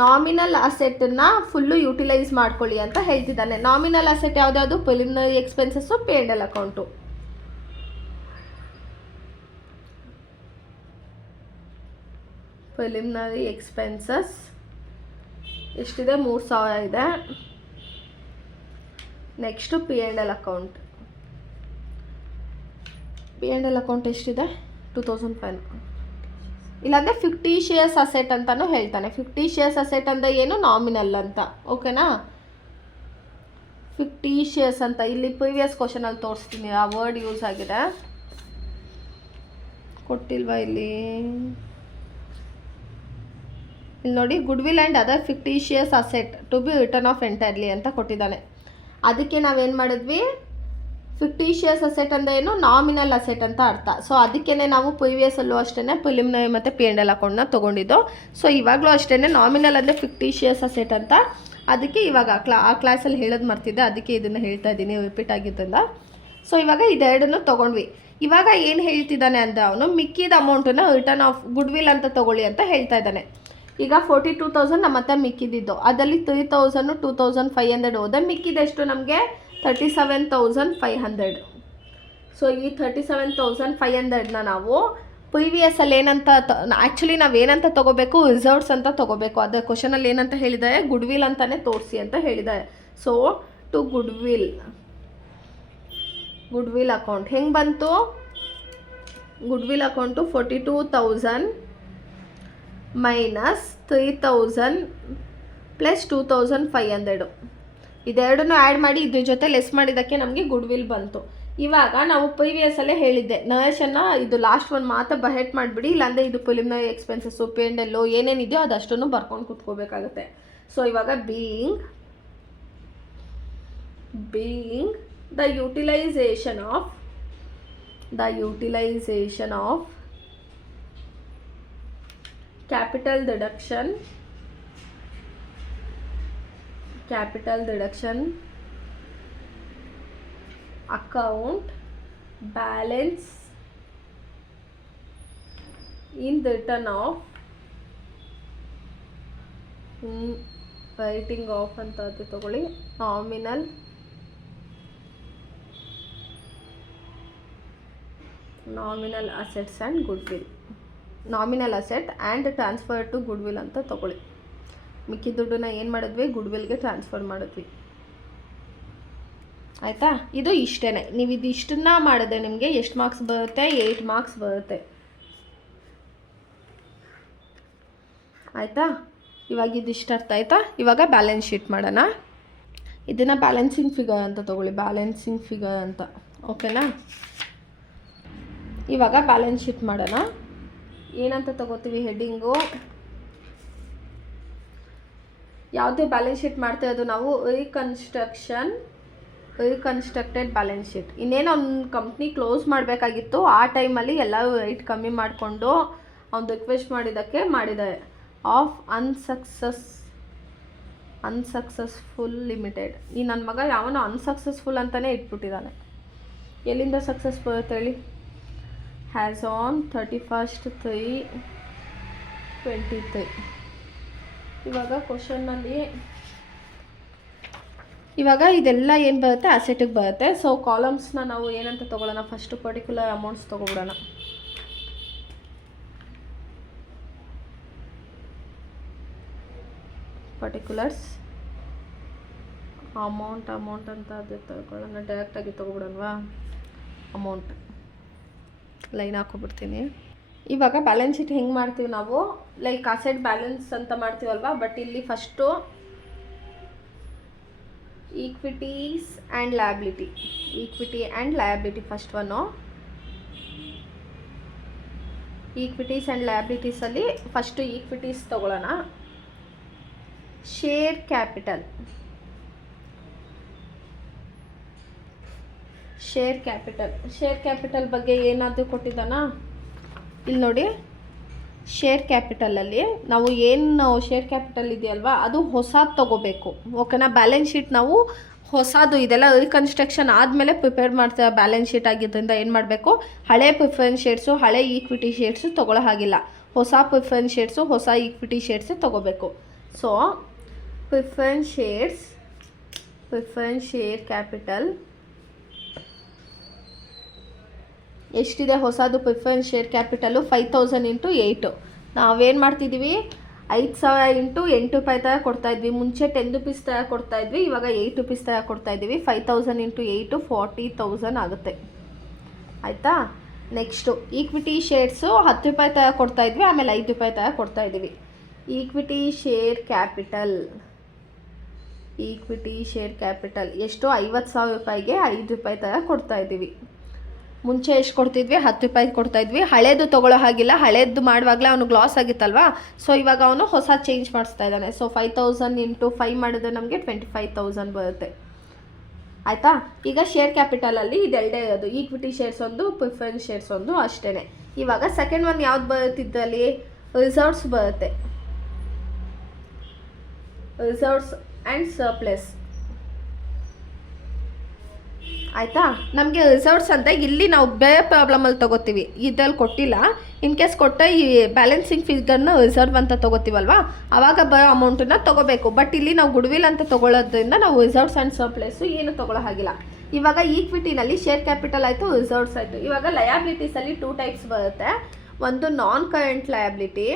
ನಾಮಿನಲ್ ಅಸೆಟನ್ನು ಫುಲ್ಲು ಯುಟಿಲೈಸ್ ಮಾಡ್ಕೊಳ್ಳಿ ಅಂತ ಹೇಳ್ತಿದ್ದಾನೆ. ನಾಮಿನಲ್ ಅಸೆಟ್ ಯಾವುದ್ಯಾವುದು, preliminary expenses, P&L account. Preliminary expenses ಎಷ್ಟಿದೆ, 3,000 ಇದೆ. Next P&L account. P&L account ಎಷ್ಟಿದೆ, 2,500. ಇಲ್ಲಾಂದರೆ 50 ಶೇರ್ಸ್ ಅಸೆಟ್ ಅಂತಲೂ ಹೇಳ್ತಾನೆ. 50 ಶೇರ್ಸ್ ಅಸೆಟ್ ಅಂದರೆ ಏನು, ನಾಮಿನಲ್ ಅಂತ. ಓಕೆನಾ. 50 ಶೇರ್ಸ್ ಅಂತ ಇಲ್ಲಿ ಪ್ರೀವಿಯಸ್ ಕ್ವಶನಲ್ಲಿ ತೋರಿಸ್ತೀನಿ, ಆ ವರ್ಡ್ ಯೂಸ್ ಆಗಿದೆ. ಕೊಟ್ಟಿಲ್ವಾ ಇಲ್ಲಿ ನೋಡಿ, goodwill and other 50 shares asset to be return of entirely ಅಂತ ಕೊಟ್ಟಿದ್ದಾನೆ. ಅದಕ್ಕೆ ನಾವೇನು ಮಾಡಿದ್ವಿ, 50 ಶೇರ್ಸ್ ಅಸೆಟ್ ಅಂದರೆ ಏನು, ನಾಮಿನಲ್ ಅಸೆಟ್ ಅಂತ ಅರ್ಥ. ಸೊ ಅದಕ್ಕೇ ನಾವು ಪ್ರೀವಿಯಸಲ್ಲೂ ಅಷ್ಟೇ ಪ್ರಿಲಿಮಿನರಿ ಮತ್ತು P&L ಅಕೌಂಟ್ನ ತೊಗೊಂಡಿದ್ದು. ಸೊ ಇವಾಗಲೂ ಅಷ್ಟೇ ನಾಮಿನಲ್ ಅಂದರೆ 50 ಶೇರ್ಸ್ ಅಸೆಟ್ ಅಂತ. ಅದಕ್ಕೆ ಇವಾಗ ಆ ಕ್ಲಾಸಲ್ಲಿ ಹೇಳೋದು ಮರ್ತಿದ್ದೆ, ಅದಕ್ಕೆ ಇದನ್ನು ಹೇಳ್ತಾ ಇದ್ದೀನಿ ರಿಪೀಟ್ ಆಗಿದ್ದರಿಂದ. ಸೊ ಇವಾಗ ಇದೆರಡನ್ನು ತೊಗೊಂಡ್ವಿ. ಇವಾಗ ಏನು ಹೇಳ್ತಿದ್ದಾನೆ ಅಂದರೆ, ಅವನು ಮಿಕ್ಕಿದ ಅಮೌಂಟನ್ನು ರಿಟರ್ನ್ ಆಫ್ ಗುಡ್ ವಿಲ್ ಅಂತ ತೊಗೊಳ್ಳಿ ಅಂತ ಹೇಳ್ತಾ ಇದ್ದಾನೆ. ಈಗ 42,000 ನಮ್ಮ ಹತ್ರ ಮಿಕ್ಕಿದ್ದು, ಅದರಲ್ಲಿ 3,000, 2,500 ಹೋದ, ಮಿಕ್ಕಿದೆಷ್ಟು ನಮಗೆ 37,500. ಸೊ ಈ 37,500ನ ನಾವು ಪ್ರೀವಿಯಸಲ್ಲಿ ಏನಂತ ಆ್ಯಕ್ಚುಲಿ ನಾವೇನಂತ ತೊಗೋಬೇಕು, ರಿಸರ್ವ್ಸ್ ಅಂತ ತೊಗೋಬೇಕು. ಅದರ ಕ್ವಶನಲ್ಲಿ ಏನಂತ ಹೇಳಿದ್ದಾರೆ, ಗುಡ್ ವಿಲ್ ಅಂತಲೇ ತೋರಿಸಿ ಅಂತ ಹೇಳಿದ್ದಾರೆ. So to goodwill account ಹೆಂಗೆ ಬಂತು, goodwill account 42,000 minus 3,000 plus 2,500. ಇದೆರಡನ್ನೂ ಆ್ಯಡ್ ಮಾಡಿ ಇದ್ರ ಜೊತೆ ಲೆಸ್ ಮಾಡಿದ್ದಕ್ಕೆ ನಮಗೆ ಗುಡ್ ವಿಲ್ ಬಂತು. ಇವಾಗ ನಾವು ಪ್ರಿವಿಯಸ್ ಅಲ್ಲೇ ಹೇಳಿದ್ದೆ, ನರೇಶನ್ನ ಇದು ಲಾಸ್ಟ್ ಒಂದು ಮಾತ್ರ ಬಹೆಟ್ ಮಾಡಿಬಿಡಿ, ಇಲ್ಲಾಂದರೆ ಇದು ಪ್ರಿಲಿಮಿನರಿ ಎಕ್ಸ್ಪೆನ್ಸಸ್ಸು ಪೇಂಡೆಲ್ಲು ಏನೇನಿದೆಯೋ ಅದಷ್ಟನ್ನು ಬರ್ಕೊಂಡು ಕೂತ್ಕೋಬೇಕಾಗುತ್ತೆ. ಸೊ ಇವಾಗ being the utilization of capital deduction account balance in return of writing off ಅಂತ ತಗೊಳ್ಳಿ, nominal assets and goodwill, nominal asset and transfer to goodwill ಅಂತ ತಗೊಳ್ಳಿ. ಮಿಕ್ಕಿ ದುಡ್ಡನ್ನ ಏನು ಮಾಡಿದ್ವಿ, ಗುಡ್ವಿಲ್ಗೆ ಟ್ರಾನ್ಸ್ಫರ್ ಮಾಡಿದ್ವಿ. ಆಯಿತಾ? ಇದು ಇಷ್ಟೇ. ನೀವು ಇದು ಇಷ್ಟನ್ನ ಮಾಡಿದ್ರೆ ನಿಮಗೆ ಎಷ್ಟು ಮಾರ್ಕ್ಸ್ ಬರುತ್ತೆ? 8 ಮಾರ್ಕ್ಸ್ ಬರುತ್ತೆ. ಆಯಿತಾ? ಇವಾಗ ಇದಿಷ್ಟು ಅರ್ಥ ಆಯಿತಾ? ಇವಾಗ ಬ್ಯಾಲೆನ್ಸ್ ಶೀಟ್ ಮಾಡೋಣ. ಇದನ್ನು ಬ್ಯಾಲೆನ್ಸಿಂಗ್ ಫಿಗರ್ ಅಂತ ತಗೊಳ್ಳಿ, ಬ್ಯಾಲೆನ್ಸಿಂಗ್ ಫಿಗರ್ ಅಂತ. ಓಕೆನಾ? ಇವಾಗ ಬ್ಯಾಲೆನ್ಸ್ ಶೀಟ್ ಮಾಡೋಣ. ಏನಂತ ತಗೋತೀವಿ ಹೆಡ್ಡಿಂಗು? ಯಾವುದೇ ಬ್ಯಾಲೆನ್ಸ್ ಶೀಟ್ ಮಾಡ್ತಾ ಇರೋದು ನಾವು ರೀಕನ್ಸ್ಟ್ರಕ್ಟೆಡ್ ಬ್ಯಾಲೆನ್ಸ್ ಶೀಟ್. ಇನ್ನೇನು ಒಂದು ಕಂಪ್ನಿ ಕ್ಲೋಸ್ ಮಾಡಬೇಕಾಗಿತ್ತು, ಆ ಟೈಮಲ್ಲಿ ಎಲ್ಲರೂ ರೇಟ್ ಕಮ್ಮಿ ಮಾಡಿಕೊಂಡು ಅವ್ನು ರಿಕ್ವೆಸ್ಟ್ ಮಾಡಿದ್ದಕ್ಕೆ ಮಾಡಿದ್ದಾರೆ. Of unsuccessful limited. ಈ ನನ್ನ ಮಗ ಯಾವನೋ ಅನ್ಸಕ್ಸಸ್ಫುಲ್ ಅಂತಲೇ ಇಟ್ಬಿಟ್ಟಿದ್ದಾನೆ. ಎಲ್ಲಿಂದ ಸಕ್ಸಸ್ ಬರುತ್ತೆ ಹೇಳಿ? Has on 31/3/23. ಇವಾಗ ಕ್ವಶನ್ನಲ್ಲಿ ಇವಾಗ ಇದೆಲ್ಲ ಏನು ಬರುತ್ತೆ? ಅಸೆಟಿಗೆ ಬರುತ್ತೆ. ಸೊ ಕಾಲಮ್ಸ್ನ ನಾವು ಏನಂತ ತೊಗೊಳ್ಳೋಣ? ಫಸ್ಟು ಪರ್ಟಿಕ್ಯುಲರ್ ಅಮೌಂಟ್ಸ್ ತೊಗೊಬಿಡೋಣ. ಪರ್ಟಿಕ್ಯುಲರ್ಸ್ ಅಮೌಂಟ್ ಅಂತ ಅದು ತಗೊಳ್ಳೋಣ. ಡೈರೆಕ್ಟಾಗಿ ತೊಗೊಬಿಡೋಣವಾ? Amount line ಹಾಕೊಬಿಡ್ತೀನಿ. ಇವಾಗ ಬ್ಯಾಲೆನ್ಸ್ ಶೀಟ್ ಹೆಂಗೆ ಮಾಡ್ತೀವಿ ನಾವು? ಲೈಕ್ ಅಸೆಟ್ ಬ್ಯಾಲೆನ್ಸ್ ಅಂತ ಮಾಡ್ತೀವಲ್ವಾ, ಬಟ್ ಇಲ್ಲಿ first equities and liability first one. Equities and ಲಯಬಿಲಿಟೀಸಲ್ಲಿ ಫಸ್ಟು ಈಕ್ವಿಟೀಸ್ ತೊಗೊಳ್ಳೋಣ. ಶೇರ್ ಕ್ಯಾಪಿಟಲ್ ಬಗ್ಗೆ ಏನಾದರೂ ಕೊಟ್ಟಿದ್ದಾನಾ? ಇಲ್ಲಿ ನೋಡಿ, ಶೇರ್ ಕ್ಯಾಪಿಟಲಲ್ಲಿ ನಾವು ಏನು ಶೇರ್ ಕ್ಯಾಪಿಟಲ್ ಇದೆಯಲ್ವಾ ಅದು ಹೊಸದು ತೊಗೋಬೇಕು. ಓಕೆನಾ? ಬ್ಯಾಲೆನ್ಸ್ ಶೀಟ್ ನಾವು ಹೊಸದು ಇದೆಲ್ಲ ರೀಕನ್ಸ್ಟ್ರಕ್ಷನ್ ಆದಮೇಲೆ ಪ್ರಿಪೇರ್ ಮಾಡ್ತೇವೆ ಬ್ಯಾಲೆನ್ಸ್ ಶೀಟ್ ಆಗಿದ್ದರಿಂದ ಏನು ಮಾಡಬೇಕು? ಹಳೆ ಪ್ರಿಫರೆನ್ಸ್ ಶೇರ್ಸು, ಹಳೆ ಈಕ್ವಿಟಿ ಶೇರ್ಸು ತೊಗೊಳ್ಳೋ ಹಾಗಿಲ್ಲ. ಹೊಸ ಪ್ರಿಫರೆನ್ಸ್ ಶೇರ್ಸು, ಹೊಸ ಈಕ್ವಿಟಿ ಶೇರ್ಸು ತೊಗೋಬೇಕು. ಸೊ ಪ್ರಿಫರೆನ್ಸ್ ಶೇರ್ ಕ್ಯಾಪಿಟಲ್ ಎಷ್ಟಿದೆ? ಹೊಸದು ಪ್ರಿಫರೆನ್ಸ್ ಶೇರ್ ಕ್ಯಾಪಿಟಲು 5000 × 8. ನಾವೇನು ಮಾಡ್ತಿದ್ದೀವಿ? 5000 × 8 ರೂಪಾಯಿ ಥರ ಕೊಡ್ತಾಯಿದ್ವಿ. ಮುಂಚೆ 10 ರೂಪೀಸ್ ಥರ ಕೊಡ್ತಾಯಿದ್ವಿ, ಇವಾಗ 8 ರೂಪೀಸ್ ಥರ ಕೊಡ್ತಾಯಿದ್ದೀವಿ. 5000 × 8 40,000 ಆಗುತ್ತೆ. ಆಯಿತಾ? ನೆಕ್ಸ್ಟು ಈಕ್ವಿಟಿ ಶೇರ್ಸು 10 ರೂಪಾಯಿ ಥರ ಕೊಡ್ತಾಯಿದ್ವಿ, ಆಮೇಲೆ 5 ರೂಪಾಯಿ ಥರ ಕೊಡ್ತಾಯಿದ್ದೀವಿ. ಈಕ್ವಿಟಿ ಶೇರ್ ಕ್ಯಾಪಿಟಲ್ ಎಷ್ಟು? 50,000 ರೂಪಾಯಿಗೆ 5 ರೂಪಾಯಿ ಥರ ಕೊಡ್ತಾಯಿದ್ದೀವಿ. ಮುಂಚೆ ಎಷ್ಟು ಕೊಡ್ತಿದ್ವಿ? 10 ರೂಪಾಯಿ ಕೊಡ್ತಾಯಿದ್ವಿ. ಹಳೇದು ತೊಗೊಳ್ಳೋ ಹಾಗಿಲ್ಲ, ಹಳೇದು ಮಾಡುವಾಗಲೇ ಅವನಿಗೆ ಲಾಸ್ ಆಗಿತ್ತಲ್ವಾ. ಸೊ ಇವಾಗ ಅವನು ಹೊಸ ಚೇಂಜ್ ಮಾಡಿಸ್ತಾ ಇದ್ದಾನೆ. ಸೊ 5000 × 5 ಮಾಡಿದ್ರೆ ನಮಗೆ 25,000 ಬರುತ್ತೆ. ಆಯಿತಾ? ಈಗ ಶೇರ್ ಕ್ಯಾಪಿಟಲಲ್ಲಿ ಇದೆರಡೇ ಇರೋದು, ಈಕ್ವಿಟಿ ಶೇರ್ಸ್ ಒಂದು, ಪ್ರಿಫರೆನ್ಸ್ ಶೇರ್ಸ್ ಒಂದು, ಅಷ್ಟೇ. ಇವಾಗ ಸೆಕೆಂಡ್ ಒನ್ ಯಾವ್ದು ಬರುತ್ತಿದ್ದಲ್ಲಿ? ರಿಸರ್ವ್ಸ್ ಬರುತ್ತೆ. Reserves and surplus. ಆಯಿತಾ? ನಮಗೆ ರಿಸರ್ವ್ಸ್ ಅಂತ ಇಲ್ಲಿ ನಾವು ಬೇರೆ ಪ್ರಾಬ್ಲಮಲ್ಲಿ ತೊಗೋತೀವಿ, ಇದ್ರಲ್ಲಿ ಕೊಟ್ಟಿಲ್ಲ. ಇನ್ ಕೇಸ್ ಕೊಟ್ಟ ಈ ಬ್ಯಾಲೆನ್ಸಿಂಗ್ ಫಿಗರ್ನ ರಿಸರ್ವ್ ಅಂತ ತೊಗೋತೀವಲ್ವಾ, ಆವಾಗ ಬರೋ ಅಮೌಂಟನ್ನು ತೊಗೋಬೇಕು. ಬಟ್ ಇಲ್ಲಿ ನಾವು ಗುಡ್ವಿಲ್ ಅಂತ ತೊಗೊಳ್ಳೋದ್ರಿಂದ ನಾವು ರಿಸರ್ವ್ಸ್ ಆ್ಯಂಡ್ ಸರ್ಪ್ಲೆಸ್ಸು ಏನು ತೊಗೊಳ್ಳೋ ಹಾಗಿಲ್ಲ. ಇವಾಗ ಈಕ್ವಿಟಿನಲ್ಲಿ ಶೇರ್ ಕ್ಯಾಪಿಟಲ್ ಆಯಿತು, ರಿಸರ್ವ್ಸ್ ಆಯಿತು. ಇವಾಗ ಲಯಾಬಿಲಿಟೀಸಲ್ಲಿ 2 ಟೈಪ್ಸ್ ಬರುತ್ತೆ. ಒಂದು ನಾನ್ ಕರೆಂಟ್ ಲಯಾಬಿಲಿಟಿ,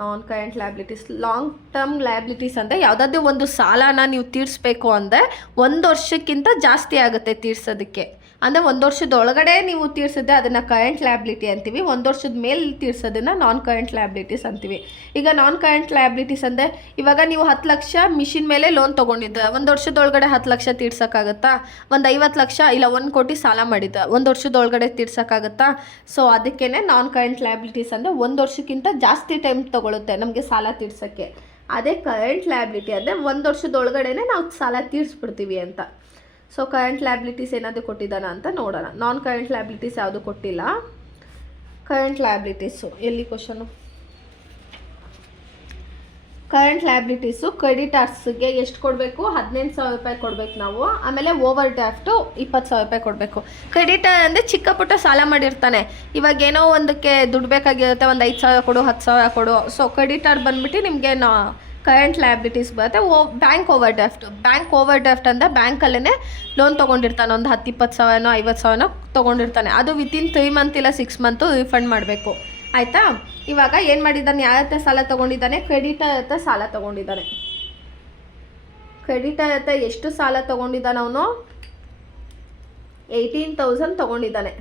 ನಾನ್ current liabilities, long term liabilities ಅಂದರೆ ಯಾವುದಾದ್ರೂ ಒಂದು ಸಾಲನ ನೀವು ತೀರಿಸ್ಬೇಕು ಅಂದರೆ 1 ವರ್ಷಕ್ಕಿಂತ ಜಾಸ್ತಿ ಆಗುತ್ತೆ ತೀರ್ಸೋದಕ್ಕೆ. ಅಂದರೆ 1 ವರ್ಷದ ಒಳಗಡೆ ನೀವು ತೀರ್ಸಿದ್ರೆ ಅದನ್ನು ಕರೆಂಟ್ ಲಯಬಿಲಿಟಿ ಅಂತೀವಿ, 1 ವರ್ಷದ ಮೇಲೆ ತೀರ್ಸೋದನ್ನು ನಾನ್ ಕರೆಂಟ್ ಲಯಬಿಲಿಟೀಸ್ ಅಂತೀವಿ. ಈಗ ನಾನ್ ಕರೆಂಟ್ ಲಯಬಿಲಿಟೀಸ್ ಅಂದರೆ ಇವಾಗ ನೀವು 10 ಲಕ್ಷ ಮಿಷಿನ್ ಮೇಲೆ ಲೋನ್ ತೊಗೊಂಡಿದ್ದ 1 ವರ್ಷದೊಳಗಡೆ 10 ಲಕ್ಷ ತೀರ್ಸೋಕ್ಕಾಗತ್ತಾ? ಒಂದು 50 ಲಕ್ಷ ಇಲ್ಲ 1 ಕೋಟಿ ಸಾಲ ಮಾಡಿದ್ದ 1 ವರ್ಷದೊಳಗಡೆ ತೀರ್ಸೋಕ್ಕಾಗತ್ತಾ? ಸೊ ಅದಕ್ಕೇ ನಾನ್ ಕರೆಂಟ್ ಲಯಬಿಲಿಟೀಸ್ ಅಂದರೆ 1 ವರ್ಷಕ್ಕಿಂತ ಜಾಸ್ತಿ ಟೈಮ್ ತೊಗೊಳುತ್ತೆ ನಮಗೆ ಸಾಲ ತೀರ್ಸೋಕ್ಕೆ. ಅದೇ ಕರೆಂಟ್ ಲಯಬಿಲಿಟಿ ಅಂದರೆ 1 ವರ್ಷದೊಳಗಡೆ ನಾವು ಸಾಲ ತೀರಿಸ್ಬಿಡ್ತೀವಿ ಅಂತ. ಸೊ ಕರೆಂಟ್ ಲಯಬಿಲಿಟೀಸ್ ಏನಾದರೂ ಕೊಟ್ಟಿದ್ದಾನ ಅಂತ ನೋಡೋಣ. ನಾನ್ ಕರೆಂಟ್ ಲಯಬಿಲಿಟೀಸ್ ಯಾವುದು ಕೊಟ್ಟಿಲ್ಲ. ಕರೆಂಟ್ ಲಯಬಿಲಿಟೀಸು ಎಲ್ಲಿ ಕ್ವಶನು? ಕರೆಂಟ್ ಲಯಬಿಲಿಟೀಸು ಕ್ರೆಡಿಟರ್ಸ್ಗೆ ಎಷ್ಟು ಕೊಡಬೇಕು? 18,000 ರೂಪಾಯಿ ಕೊಡಬೇಕು ನಾವು. ಆಮೇಲೆ ಓವರ್ ಡ್ರಾಫ್ಟು 20,000 ರೂಪಾಯಿ ಕೊಡಬೇಕು. ಕ್ರೆಡಿಟರ್ ಅಂದರೆ ಚಿಕ್ಕ ಪುಟ್ಟ ಸಾಲ ಮಾಡಿರ್ತಾನೆ, ಇವಾಗ ಏನೋ ಒಂದಕ್ಕೆ ದುಡ್ಡು ಬೇಕಾಗಿರುತ್ತೆ, ಒಂದು 5,000 ಕೊಡು 10,000 ಕೊಡು. ಸೊ ಕ್ರೆಡಿಟರ್ ಬಂದುಬಿಟ್ಟು ನಿಮಗೆ ಕರೆಂಟ್ ಲಯಬಿಲಿಟೀಸ್ ಬರುತ್ತೆ. ಬ್ಯಾಂಕ್ ಓವರ್ ಡ್ರಾಫ್ಟ್ ಅಂದರೆ ಬ್ಯಾಂಕಲ್ಲೇ ಲೋನ್ ತೊಗೊಂಡಿರ್ತಾನೆ, ಒಂದು 10-20,000 50,000 ತೊಗೊಂಡಿರ್ತಾನೆ. ಅದು ವಿತಿನ್ 3 ಮಂತ್ ಇಲ್ಲ 6 ಮಂತು ರಿಫಂಡ್ ಮಾಡಬೇಕು. ಆಯಿತಾ? ಇವಾಗ ಏನು ಮಾಡಿದ್ದಾನೆ? ಯಾರ ಹತ್ರ ಸಾಲ ತೊಗೊಂಡಿದ್ದಾನೆ? ಕ್ರೆಡಿಟರ್ ಹತ್ರ ಸಾಲ ತೊಗೊಂಡಿದ್ದಾನೆ. ಕ್ರೆಡಿಟರ್ ಹತ್ರ ಎಷ್ಟು ಸಾಲ ತೊಗೊಂಡಿದ್ದಾನೆ ಅವನು? 18,000 ತೊಗೊಂಡಿದ್ದಾನೆ.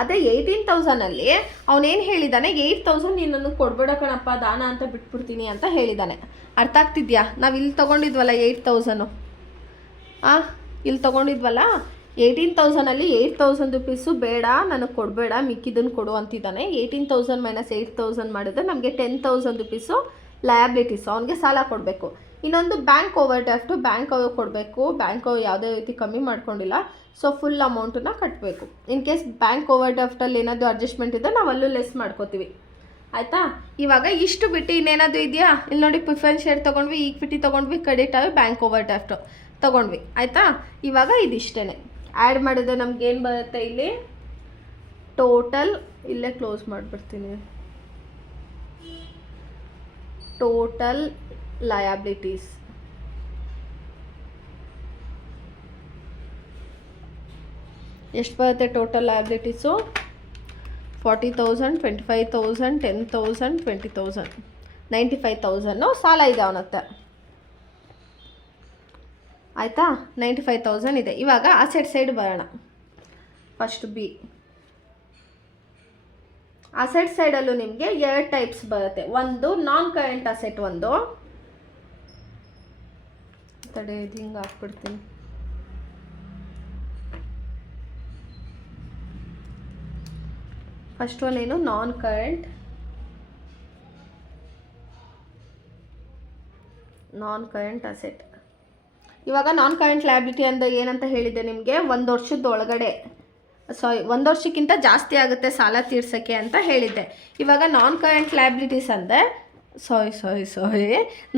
ಅದೇ 18,000ಅಲ್ಲಿ ಅವನೇನು ಹೇಳಿದ್ದಾನೆ? 8,000 ನೀನು ನನಗೆ ಕೊಡ್ಬೇಡ ಕಣಪ್ಪ, ದಾನ ಅಂತ ಬಿಟ್ಬಿಡ್ತೀನಿ ಅಂತ ಹೇಳಿದ್ದಾನೆ. ಅರ್ಥ ಆಗ್ತಿದ್ಯಾ? ನಾವು ಇಲ್ಲಿ ತೊಗೊಂಡಿದ್ವಲ್ಲ 8,000, ಇಲ್ಲಿ ತೊಗೊಂಡಿದ್ವಲ್ಲ 18,000ಅಲ್ಲಿ 8,000 ರುಪೀಸು ಬೇಡ ನನಗೆ ಕೊಡಬೇಡ, ಮಿಕ್ಕಿದ್ದನ್ನು ಕೊಡು ಅಂತಿದ್ದಾನೆ. 18,000 ಮೈನಸ್ 8,000 ಮಾಡಿದ್ರೆ ನಮಗೆ 10,000 ರುಪೀಸು ಲಯಬಿಲಿಟೀಸು, ಅವನಿಗೆ ಸಾಲ ಕೊಡಬೇಕು. ಇನ್ನೊಂದು ಬ್ಯಾಂಕ್ ಓವರ್ ಡ್ರಾಫ್ಟು, ಬ್ಯಾಂಕ್ ಅವ್ರು ಕೊಡಬೇಕು. ಬ್ಯಾಂಕ್ ಅವ್ರು ಯಾವುದೇ ರೀತಿ ಕಮ್ಮಿ ಮಾಡ್ಕೊಂಡಿಲ್ಲ, ಸೊ ಫುಲ್ ಅಮೌಂಟನ್ನು ಕಟ್ಟಬೇಕು. ಇನ್ ಕೇಸ್ ಬ್ಯಾಂಕ್ ಓವರ್ ಡ್ರಾಫ್ಟಲ್ಲಿ ಏನಾದರೂ ಅಡ್ಜಸ್ಟ್ಮೆಂಟ್ ಇದ್ದರೆ ನಾವು ಅಲ್ಲೂ ಲೆಸ್ ಮಾಡ್ಕೋತೀವಿ. ಆಯಿತಾ? ಇವಾಗ ಇಷ್ಟು ಬಿಟ್ಟು ಇನ್ನೇನಾದರೂ ಇದೆಯಾ? ಇಲ್ಲಿ ನೋಡಿ, ಪ್ರಿಫರೆನ್ಸ್ ಶೇರ್ ತೊಗೊಂಡ್ವಿ, ಈಕ್ವಿಟಿ ತೊಗೊಂಡ್ವಿ, ಕ್ರೆಡಿಟ್ ಆಗಿ ಬ್ಯಾಂಕ್ ಓವರ್ ಡ್ರಾಫ್ಟು ತೊಗೊಂಡ್ವಿ. ಆಯಿತಾ? ಇವಾಗ ಇದಿಷ್ಟೇ ಆ್ಯಡ್ ಮಾಡಿದ್ರೆ ನಮಗೇನು ಬರುತ್ತೆ? ಇಲ್ಲಿ ಟೋಟಲ್, ಇಲ್ಲೇ ಕ್ಲೋಸ್ ಮಾಡಿಬಿಡ್ತೀನಿ, ಟೋಟಲ್ ಲಯಬಿಲಿಟೀಸ್ ಎಷ್ಟು ಬರುತ್ತೆ? ಟೋಟಲ್ ಲಯಬಿಲಿಟೀಸು 40,000 25,000 10,000 20,000 95,000 ಸಾಲ ಇದೆ ಅವನ ಹತ್ರ. ಆಯಿತಾ? 95,000 ಇದೆ. ಇವಾಗ ಅಸೆಟ್ ಸೈಡ್ ಬರೋಣ. ಫಸ್ಟ್ ಬಿ ಅಸೆಟ್ ಸೈಡಲ್ಲೂ ನಿಮಗೆ 2 ಟೈಪ್ಸ್ ಬರುತ್ತೆ. ಒಂದು ನಾನ್ ಕರೆಂಟ್ ಅಸೆಟ್, ಒಂದು ತಡೆ ಹಿಂಗೆ ಹಾಕ್ಬಿಡ್ತೀನಿ. ಫಸ್ಟ್ ಒನ್ ಏನು? ನಾನ್ ಕರೆಂಟ್ ಅಸೆಟ್. ಇವಾಗ ನಾನ್ ಕರೆಂಟ್ ಲಯಬಿಲಿಟಿ ಅಂದರೆ ಏನಂತ ಹೇಳಿದ್ದೆ ನಿಮಗೆ? 1 ವರ್ಷದ ಒಳಗಡೆ 1 ವರ್ಷಕ್ಕಿಂತ ಜಾಸ್ತಿ ಆಗುತ್ತೆ ಸಾಲ ತೀರ್ಸೋಕ್ಕೆ ಅಂತ ಹೇಳಿದ್ದೆ. ಇವಾಗ ನಾನ್ ಕರೆಂಟ್ ಲಯಬಿಲಿಟೀಸ್ ಅಂದರೆ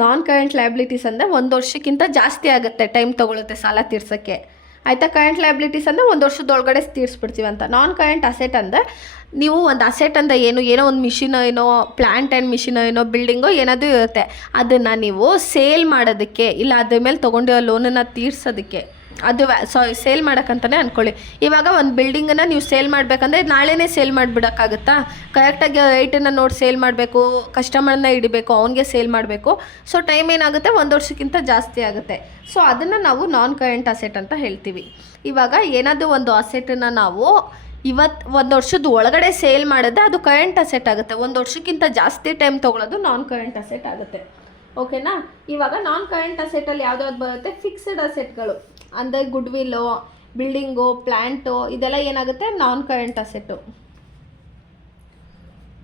ನಾನ್ ಕರೆಂಟ್ ಲಯಬಿಲಿಟೀಸ್ ಅಂದರೆ 1 ವರ್ಷಕ್ಕಿಂತ ಜಾಸ್ತಿ ಆಗುತ್ತೆ ಟೈಮ್ ತೊಗೊಳುತ್ತೆ ಸಾಲ ತೀರ್ಸೋಕ್ಕೆ. ಆಯಿತಾ? ಕರೆಂಟ್ ಲಯಬಿಲಿಟೀಸ್ ಅಂದರೆ 1 ವರ್ಷದೊಳಗಡೆ ತೀರಿಸ್ಬಿಡ್ತೀವಿ ಅಂತ. ನಾನ್ ಕರೆಂಟ್ ಅಸೆಟ್ ಅಂದರೆ ನೀವು ಒಂದು ಅಸೆಟ್ ಅಂದರೆ ಏನೋ ಒಂದು ಮಿಷಿನ್ ಏನೋ ಪ್ಲ್ಯಾಂಟ್ ಆ್ಯಂಡ್ ಮಿಷಿನ್ ಏನೋ ಬಿಲ್ಡಿಂಗೋ ಏನಾದರೂ ಇರುತ್ತೆ, ಅದನ್ನು ನೀವು ಸೇಲ್ ಮಾಡೋದಕ್ಕೆ ಇಲ್ಲ ಅದ್ರ ಮೇಲೆ ತೊಗೊಂಡಿರೋ ಲೋನನ್ನು ತೀರ್ಸೋದಕ್ಕೆ, ಅದು ಸೇಲ್ ಮಾಡೋಕ್ಕಂತಲೇ ಅಂದ್ಕೊಳ್ಳಿ. ಇವಾಗ ಒಂದು ಬಿಲ್ಡಿಂಗನ್ನು ನೀವು ಸೇಲ್ ಮಾಡಬೇಕಂದ್ರೆ ನಾಳೆನೇ ಸೇಲ್ ಮಾಡಿಬಿಡೋಕ್ಕಾಗುತ್ತಾ? ಕರೆಕ್ಟಾಗಿ ರೇಟನ್ನು ನೋಡಿ ಸೇಲ್ ಮಾಡಬೇಕು, ಕಸ್ಟಮರ್ನ ಹಿಡಿಬೇಕು, ಅವನಿಗೆ ಸೇಲ್ ಮಾಡಬೇಕು. ಸೊ ಟೈಮ್ ಏನಾಗುತ್ತೆ? 1 ವರ್ಷಕ್ಕಿಂತ ಜಾಸ್ತಿ ಆಗುತ್ತೆ. ಸೊ ಅದನ್ನು ನಾವು ನಾನ್ ಕರೆಂಟ್ ಅಸೆಟ್ ಅಂತ ಹೇಳ್ತೀವಿ. ಇವಾಗ ಏನಾದರೂ ಒಂದು ಅಸೆಟನ್ನು ನಾವು 1 ವರ್ಷದ ಒಳಗಡೆ ಸೇಲ್ ಮಾಡಿದ್ರೆ ಅದು ಕರೆಂಟ್ ಅಸೆಟ್ ಆಗುತ್ತೆ. 1 ವರ್ಷಕ್ಕಿಂತ ಜಾಸ್ತಿ ಟೈಮ್ ತೊಗೊಳ್ಳೋದು ನಾನ್ ಕರೆಂಟ್ ಅಸೆಟ್ ಆಗುತ್ತೆ. ಓಕೆನಾ? ಇವಾಗ ನಾನ್ ಕರೆಂಟ್ ಅಸೆಟಲ್ಲಿ ಯಾವ್ದಾವ್ದು ಬರುತ್ತೆ? ಫಿಕ್ಸ್ಡ್ ಅಸೆಟ್ಗಳು ಅಂದರೆ ಗುಡ್ವಿಲ್ಲು, ಬಿಲ್ಡಿಂಗು, ಪ್ಲ್ಯಾಂಟು, ಇದೆಲ್ಲ ಏನಾಗುತ್ತೆ? ನಾನ್ ಕರೆಂಟ್ ಅಸೆಟ್ಟು.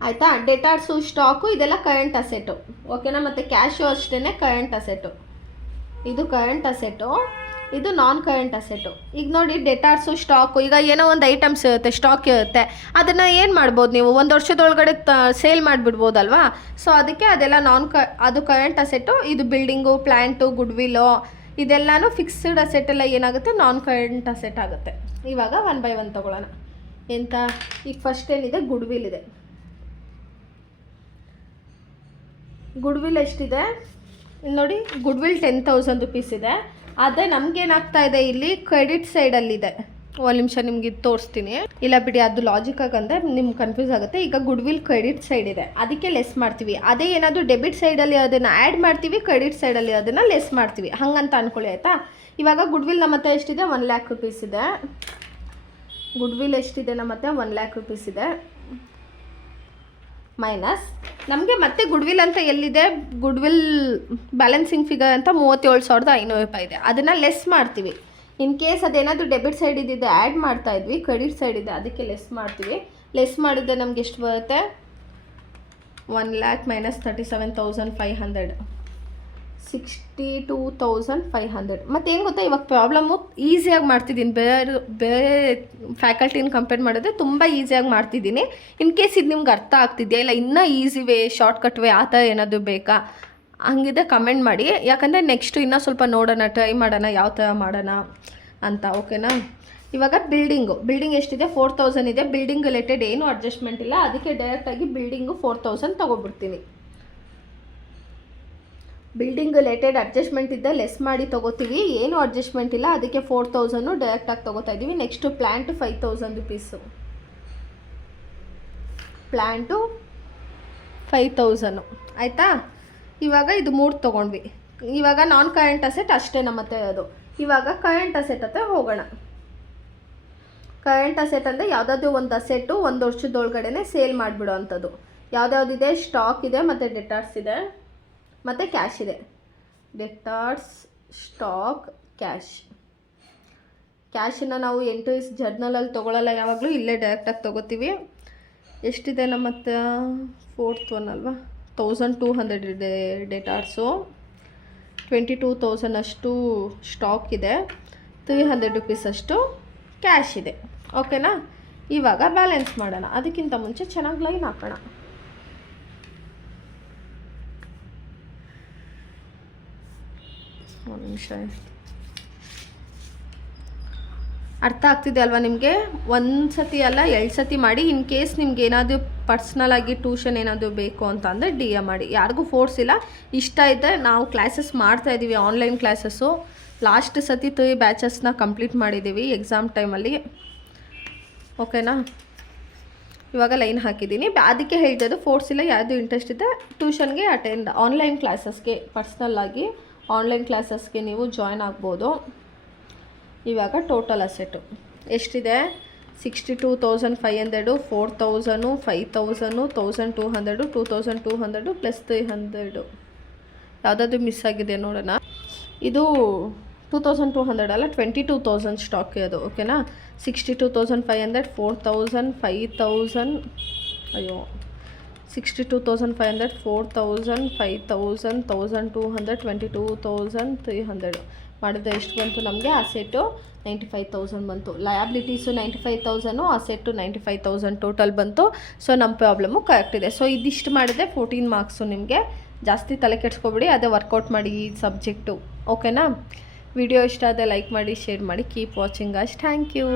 ಆಯಿತಾ? ಡೆಟಾರ್ಸು, ಸ್ಟಾಕು, ಇದೆಲ್ಲ ಕರೆಂಟ್ ಅಸೆಟ್ಟು. ಓಕೆನಾ? ಮತ್ತು ಕ್ಯಾಶು ಅಷ್ಟೇ ಕರೆಂಟ್ ಅಸೆಟ್ಟು. ಇದು ಕರೆಂಟ್ ಅಸೆಟ್ಟು, ಇದು ನಾನ್ ಕರೆಂಟ್ ಅಸೆಟ್ಟು. ಈಗ ನೋಡಿ, ಡೆಟಾರ್ಸು, ಸ್ಟಾಕು, ಈಗ ಏನೋ ಒಂದು ಐಟಮ್ಸ್ ಇರುತ್ತೆ, ಸ್ಟಾಕ್ ಇರುತ್ತೆ, ಅದನ್ನು ಏನು ಮಾಡ್ಬೋದು ನೀವು? 1 ವರ್ಷದೊಳಗಡೆ ಸೇಲ್ ಮಾಡಿಬಿಡ್ಬೋದಲ್ವಾ? ಸೊ ಅದಕ್ಕೆ ಅದೆಲ್ಲ ಅದು ಕರೆಂಟ್ ಅಸೆಟ್ಟು. ಇದು ಬಿಲ್ಡಿಂಗು, ಪ್ಲ್ಯಾಂಟು, ಗುಡ್ವಿಲ್ಲು, ಇದೆಲ್ಲನೂ ಫಿಕ್ಸ್ಡ್ ಅಸೆಟ್ಟೆಲ್ಲ ಏನಾಗುತ್ತೆ? ನಾನ್ ಕರೆಂಟ್ ಅಸೆಟ್ ಆಗುತ್ತೆ. ಇವಾಗ 1 by 1 ತೊಗೊಳ್ಳೋಣ. ಎಂತ? ಈಗ ಫಸ್ಟ್ ಏನಿದೆ? ಗುಡ್ವಿಲ್ ಇದೆ. ಗುಡ್ವಿಲ್ ಎಷ್ಟಿದೆ? ಇಲ್ಲಿ ನೋಡಿ, ಗುಡ್ವಿಲ್ 10,000 ರುಪೀಸ್ ಇದೆ. ಆದರೆ ನಮಗೇನಾಗ್ತಾ ಇದೆ? ಇಲ್ಲಿ ಕ್ರೆಡಿಟ್ ಸೈಡಲ್ಲಿದೆ. ಒಂದು ನಿಮಿಷ ನಿಮ್ಗೆ ಇದು ತೋರಿಸ್ತೀನಿ. ಇಲ್ಲ ಬಿಡಿ, ಅದು ಲಾಜಿಕಾಗಿ ಅಂದರೆ ನಿಮ್ಗೆ ಕನ್ಫ್ಯೂಸ್ ಆಗುತ್ತೆ. ಈಗ ಗುಡ್ವಿಲ್ ಕ್ರೆಡಿಟ್ ಸೈಡ್ ಇದೆ, ಅದಕ್ಕೆ ಲೆಸ್ ಮಾಡ್ತೀವಿ. ಅದೇ ಏನಾದರೂ ಡೆಬಿಟ್ ಸೈಡಲ್ಲಿ ಅದನ್ನು ಆ್ಯಡ್ ಮಾಡ್ತೀವಿ, ಕ್ರೆಡಿಟ್ ಸೈಡಲ್ಲಿ ಅದನ್ನು ಲೆಸ್ ಮಾಡ್ತೀವಿ, ಹಂಗಂತ ಅಂದ್ಕೊಳ್ಳಿ ಆಯಿತಾ. ಇವಾಗ ಗುಡ್ವಿಲ್ ನಮ್ಮ ಹತ್ರ ಎಷ್ಟಿದೆ, 1 ಲ್ಯಾಕ್ ರುಪೀಸ್ ಇದೆ. ಗುಡ್ವಿಲ್ ಎಷ್ಟಿದೆ ನಮ್ಮ ಹತ್ರ, 1 ಲ್ಯಾಕ್ ರುಪೀಸ್ ಇದೆ. ಮೈನಸ್ ನಮಗೆ ಮತ್ತೆ ಗುಡ್ವಿಲ್ ಅಂತ ಎಲ್ಲಿದೆ, ಗುಡ್ವಿಲ್ ಬ್ಯಾಲೆನ್ಸಿಂಗ್ ಫಿಗರ್ ಅಂತ 37,500 ರೂಪಾಯಿ ಇದೆ. ಅದನ್ನು ಲೆಸ್ ಮಾಡ್ತೀವಿ. ಇನ್ ಕೇಸ್ ಅದೇನಾದರೂ ಡೆಬಿಟ್ ಸೈಡ್ ಇದ್ದಿದ್ದು ಆ್ಯಡ್ ಮಾಡ್ತಾ ಇದ್ವಿ, ಕ್ರೆಡಿಟ್ ಸೈಡ್ ಇದೆ ಅದಕ್ಕೆ ಲೆಸ್ ಮಾಡ್ತೀವಿ. ಲೆಸ್ ಮಾಡಿದ್ರೆ ನಮ್ಗೆ ಎಷ್ಟು ಬರುತ್ತೆ, 1 ಲ್ಯಾಕ್ ಮೈನಸ್ 37,500, 62,500. ಮತ್ತೇನು ಗೊತ್ತಾ, ಇವಾಗ ಪ್ರಾಬ್ಲಮ್ಮು ಈಸಿಯಾಗಿ ಮಾಡ್ತಿದ್ದೀನಿ. ಬೇರೆ ಫ್ಯಾಕಲ್ಟಿನ ಕಂಪೇರ್ ಮಾಡಿದ್ರೆ ತುಂಬ ಈಸಿಯಾಗಿ ಮಾಡ್ತಿದ್ದೀನಿ. ಇನ್ ಕೇಸ್ ಇದು ನಿಮ್ಗೆ ಅರ್ಥ ಆಗ್ತಿದೆಯಾ, ಇಲ್ಲ ಇನ್ನೂ ಈಸಿ ವೇ, ಶಾರ್ಟ್ಕಟ್ ವೇ ಆ ಥರ ಏನಾದರೂ ಬೇಕಾ ಹಂಗಿದೆ ಕಮೆಂಟ್ ಮಾಡಿ. ಯಾಕಂದರೆ ನೆಕ್ಸ್ಟು ಇನ್ನೂ ಸ್ವಲ್ಪ ನೋಡೋಣ, ಟ್ರೈ ಮಾಡೋಣ ಯಾವ ಥರ ಮಾಡೋಣ ಅಂತ. ಓಕೆನಾ. ಇವಾಗ ಬಿಲ್ಡಿಂಗ್ ಎಷ್ಟಿದೆ, 4,000 ಇದೆ. ಬಿಲ್ಡಿಂಗ್ ರಿಲೇಟೆಡ್ ಏನು ಅಡ್ಜಸ್ಟ್ಮೆಂಟ್ ಇಲ್ಲ, ಅದಕ್ಕೆ ಡೈರೆಕ್ಟಾಗಿ ಬಿಲ್ಡಿಂಗು 4,000 ತೊಗೊಬಿಡ್ತೀನಿ. ಬಿಲ್ಡಿಂಗ್ ರಿಲೇಟೆಡ್ ಅಡ್ಜಸ್ಟ್ಮೆಂಟ್ ಇದ್ದ ಲೆಸ್ ಮಾಡಿ ತೊಗೋತೀವಿ, ಏನು ಅಡ್ಜಸ್ಟ್ಮೆಂಟ್ ಇಲ್ಲ ಅದಕ್ಕೆ 4,000 ಡೈರೆಕ್ಟಾಗಿ ತೊಗೋತಾ ಇದ್ದೀವಿ. ನೆಕ್ಸ್ಟು ಪ್ಲ್ಯಾಂಟು 5,000 ರುಪೀಸು, ಪ್ಲ್ಯಾಂಟು 5,000 ಆಯಿತಾ. ಇವಾಗ ಇದು 3 ತೊಗೊಂಡ್ವಿ. ಇವಾಗ ನಾನ್ ಕರೆಂಟ್ ಅಸೆಟ್ ಅಷ್ಟೇ ನಮ್ಮ ಹತ್ರ ಇರೋದು. ಇವಾಗ ಕರೆಂಟ್ ಅಸೆಟ್ ಹತ್ರ ಹೋಗೋಣ. ಕರೆಂಟ್ ಅಸೆಟ್ ಅಂದರೆ ಯಾವುದಾದ್ರೂ ಒಂದು ಅಸೆಟ್ಟು 1 ವರ್ಷದೊಳಗಡೆ ಸೇಲ್ ಮಾಡಿಬಿಡೋ ಅಂಥದ್ದು. ಯಾವುದ್ಯಾವುದಿದೆ, ಸ್ಟಾಕ್ ಇದೆ, ಮತ್ತು ಡೆಟಾರ್ಸ್ ಇದೆ, ಮತ್ತು ಕ್ಯಾಶ್ ಇದೆ. ಡೆಟಾರ್ಸ್, ಸ್ಟಾಕ್, ಕ್ಯಾಶನ್ನು ನಾವು ಎಂಟ್ರೀಸ್ ಜರ್ನಲಲ್ಲಿ ತೊಗೊಳ್ಳಲ್ಲ, ಯಾವಾಗಲೂ ಇಲ್ಲೇ ಡೈರೆಕ್ಟಾಗಿ ತೊಗೋತೀವಿ. ಎಷ್ಟಿದೆ ನಮ್ಮ ಹತ್ರ, 4th ಒನ್ ಅಲ್ವಾ, 1,200 ಇದೆ ಡೆಟಾರ್ಸು, 22,000 ಅಷ್ಟು ಸ್ಟಾಕ್ ಇದೆ, 300 ರುಪೀಸ್ ಅಷ್ಟು ಕ್ಯಾಶ್ ಇದೆ. ಓಕೆನಾ. ಇವಾಗ ಬ್ಯಾಲೆನ್ಸ್ ಮಾಡೋಣ. ಅದಕ್ಕಿಂತ ಮುಂಚೆ ಚೆನ್ನಾಗಿ ಲೈನ್ ಹಾಕೋಣ. ಒಂದು ನಿಮಿಷ. ಅರ್ಥ ಆಗ್ತಿದೆ ಅಲ್ವಾ ನಿಮಗೆ? 1 ಸತಿ ಅಲ್ಲ 2 ಸತಿ ಮಾಡಿ. ಇನ್ ಕೇಸ್ ನಿಮ್ಗೆ ಏನಾದರೂ ಪರ್ಸ್ನಲಾಗಿ ಟ್ಯೂಷನ್ ಏನಾದರೂ ಬೇಕು ಅಂತ ಅಂದರೆ DM ಮಾಡಿ. ಯಾರಿಗೂ ಫೋರ್ಸ್ ಇಲ್ಲ. ಇಷ್ಟ ಇದ್ದರೆ ನಾವು ಕ್ಲಾಸಸ್ ಮಾಡ್ತಾಯಿದ್ದೀವಿ, ಆನ್ಲೈನ್ ಕ್ಲಾಸಸ್ಸು. ಲಾಸ್ಟ್ ಸತಿ 3 ಬ್ಯಾಚಸ್ನ ಕಂಪ್ಲೀಟ್ ಮಾಡಿದ್ದೀವಿ ಎಕ್ಸಾಮ್ ಟೈಮಲ್ಲಿ. ಓಕೆನಾ. ಇವಾಗ ಲೈನ್ ಹಾಕಿದ್ದೀನಿ. ಅದಕ್ಕೆ ಹೇಳ್ತದ್ದು ಫೋರ್ಸ್ ಇಲ್ಲ, ಯಾವುದು ಇಂಟ್ರೆಸ್ಟ್ ಇದೆ ಟ್ಯೂಷನ್ಗೆ ಅಟೆಂಡ್, ಆನ್ಲೈನ್ ಕ್ಲಾಸಸ್ಗೆ ಪರ್ಸ್ನಲ್ಲಾಗಿ ಆನ್ಲೈನ್ ಕ್ಲಾಸಸ್ಗೆ ನೀವು ಜಾಯ್ನ್ ಆಗ್ಬೋದು. ಇವಾಗ ಟೋಟಲ್ ಅಸೆಟ್ಟು ಎಷ್ಟಿದೆ, 62,500, 4,000, 5,000, 1,200, 2,200 ಪ್ಲಸ್ 300. ಯಾವುದಾದ್ರೂ ಮಿಸ್ ಆಗಿದೆ ನೋಡೋಣ. ಇದು 2,200 ಅಲ್ಲ, 22,000 ಸ್ಟಾಕ್ ಇರೋದು. ಓಕೆನಾ. 62,500, 4,000, 5,000, ಅಯ್ಯೋ 62,500, 4,000, 5,000, 1,200, 22,300 ಮಾಡಿದ್ರೆ ಎಷ್ಟು ಬಂತು ನಮಗೆ, ಅಸೆಟ್ಟು 95,000 ಬಂತು. ಲಯಬಿಲಿಟೀಸು 95,000, ಅಸೆಟ್ಟು 95,000 ಟೋಟಲ್ ಬಂತು. ಸೊ ನಮ್ಮ ಪ್ರಾಬ್ಲಮ್ಮು ಕರೆಕ್ಟ್ ಇದೆ. ಸೊ ಇದಿಷ್ಟು ಮಾಡಿದ್ರೆ 14 ಮಾರ್ಕ್ಸು ನಿಮಗೆ. ಜಾಸ್ತಿ ತಲೆ ಕೆಡಿಸ್ಕೊಬಿಡಿ, ಅದೇ ವರ್ಕೌಟ್ ಮಾಡಿ ಈ ಸಬ್ಜೆಕ್ಟು. ಓಕೆನಾ. ವಿಡಿಯೋ ಇಷ್ಟ ಆದರೆ ಲೈಕ್ ಮಾಡಿ, ಶೇರ್ ಮಾಡಿ. Keep watching guys. Thank you.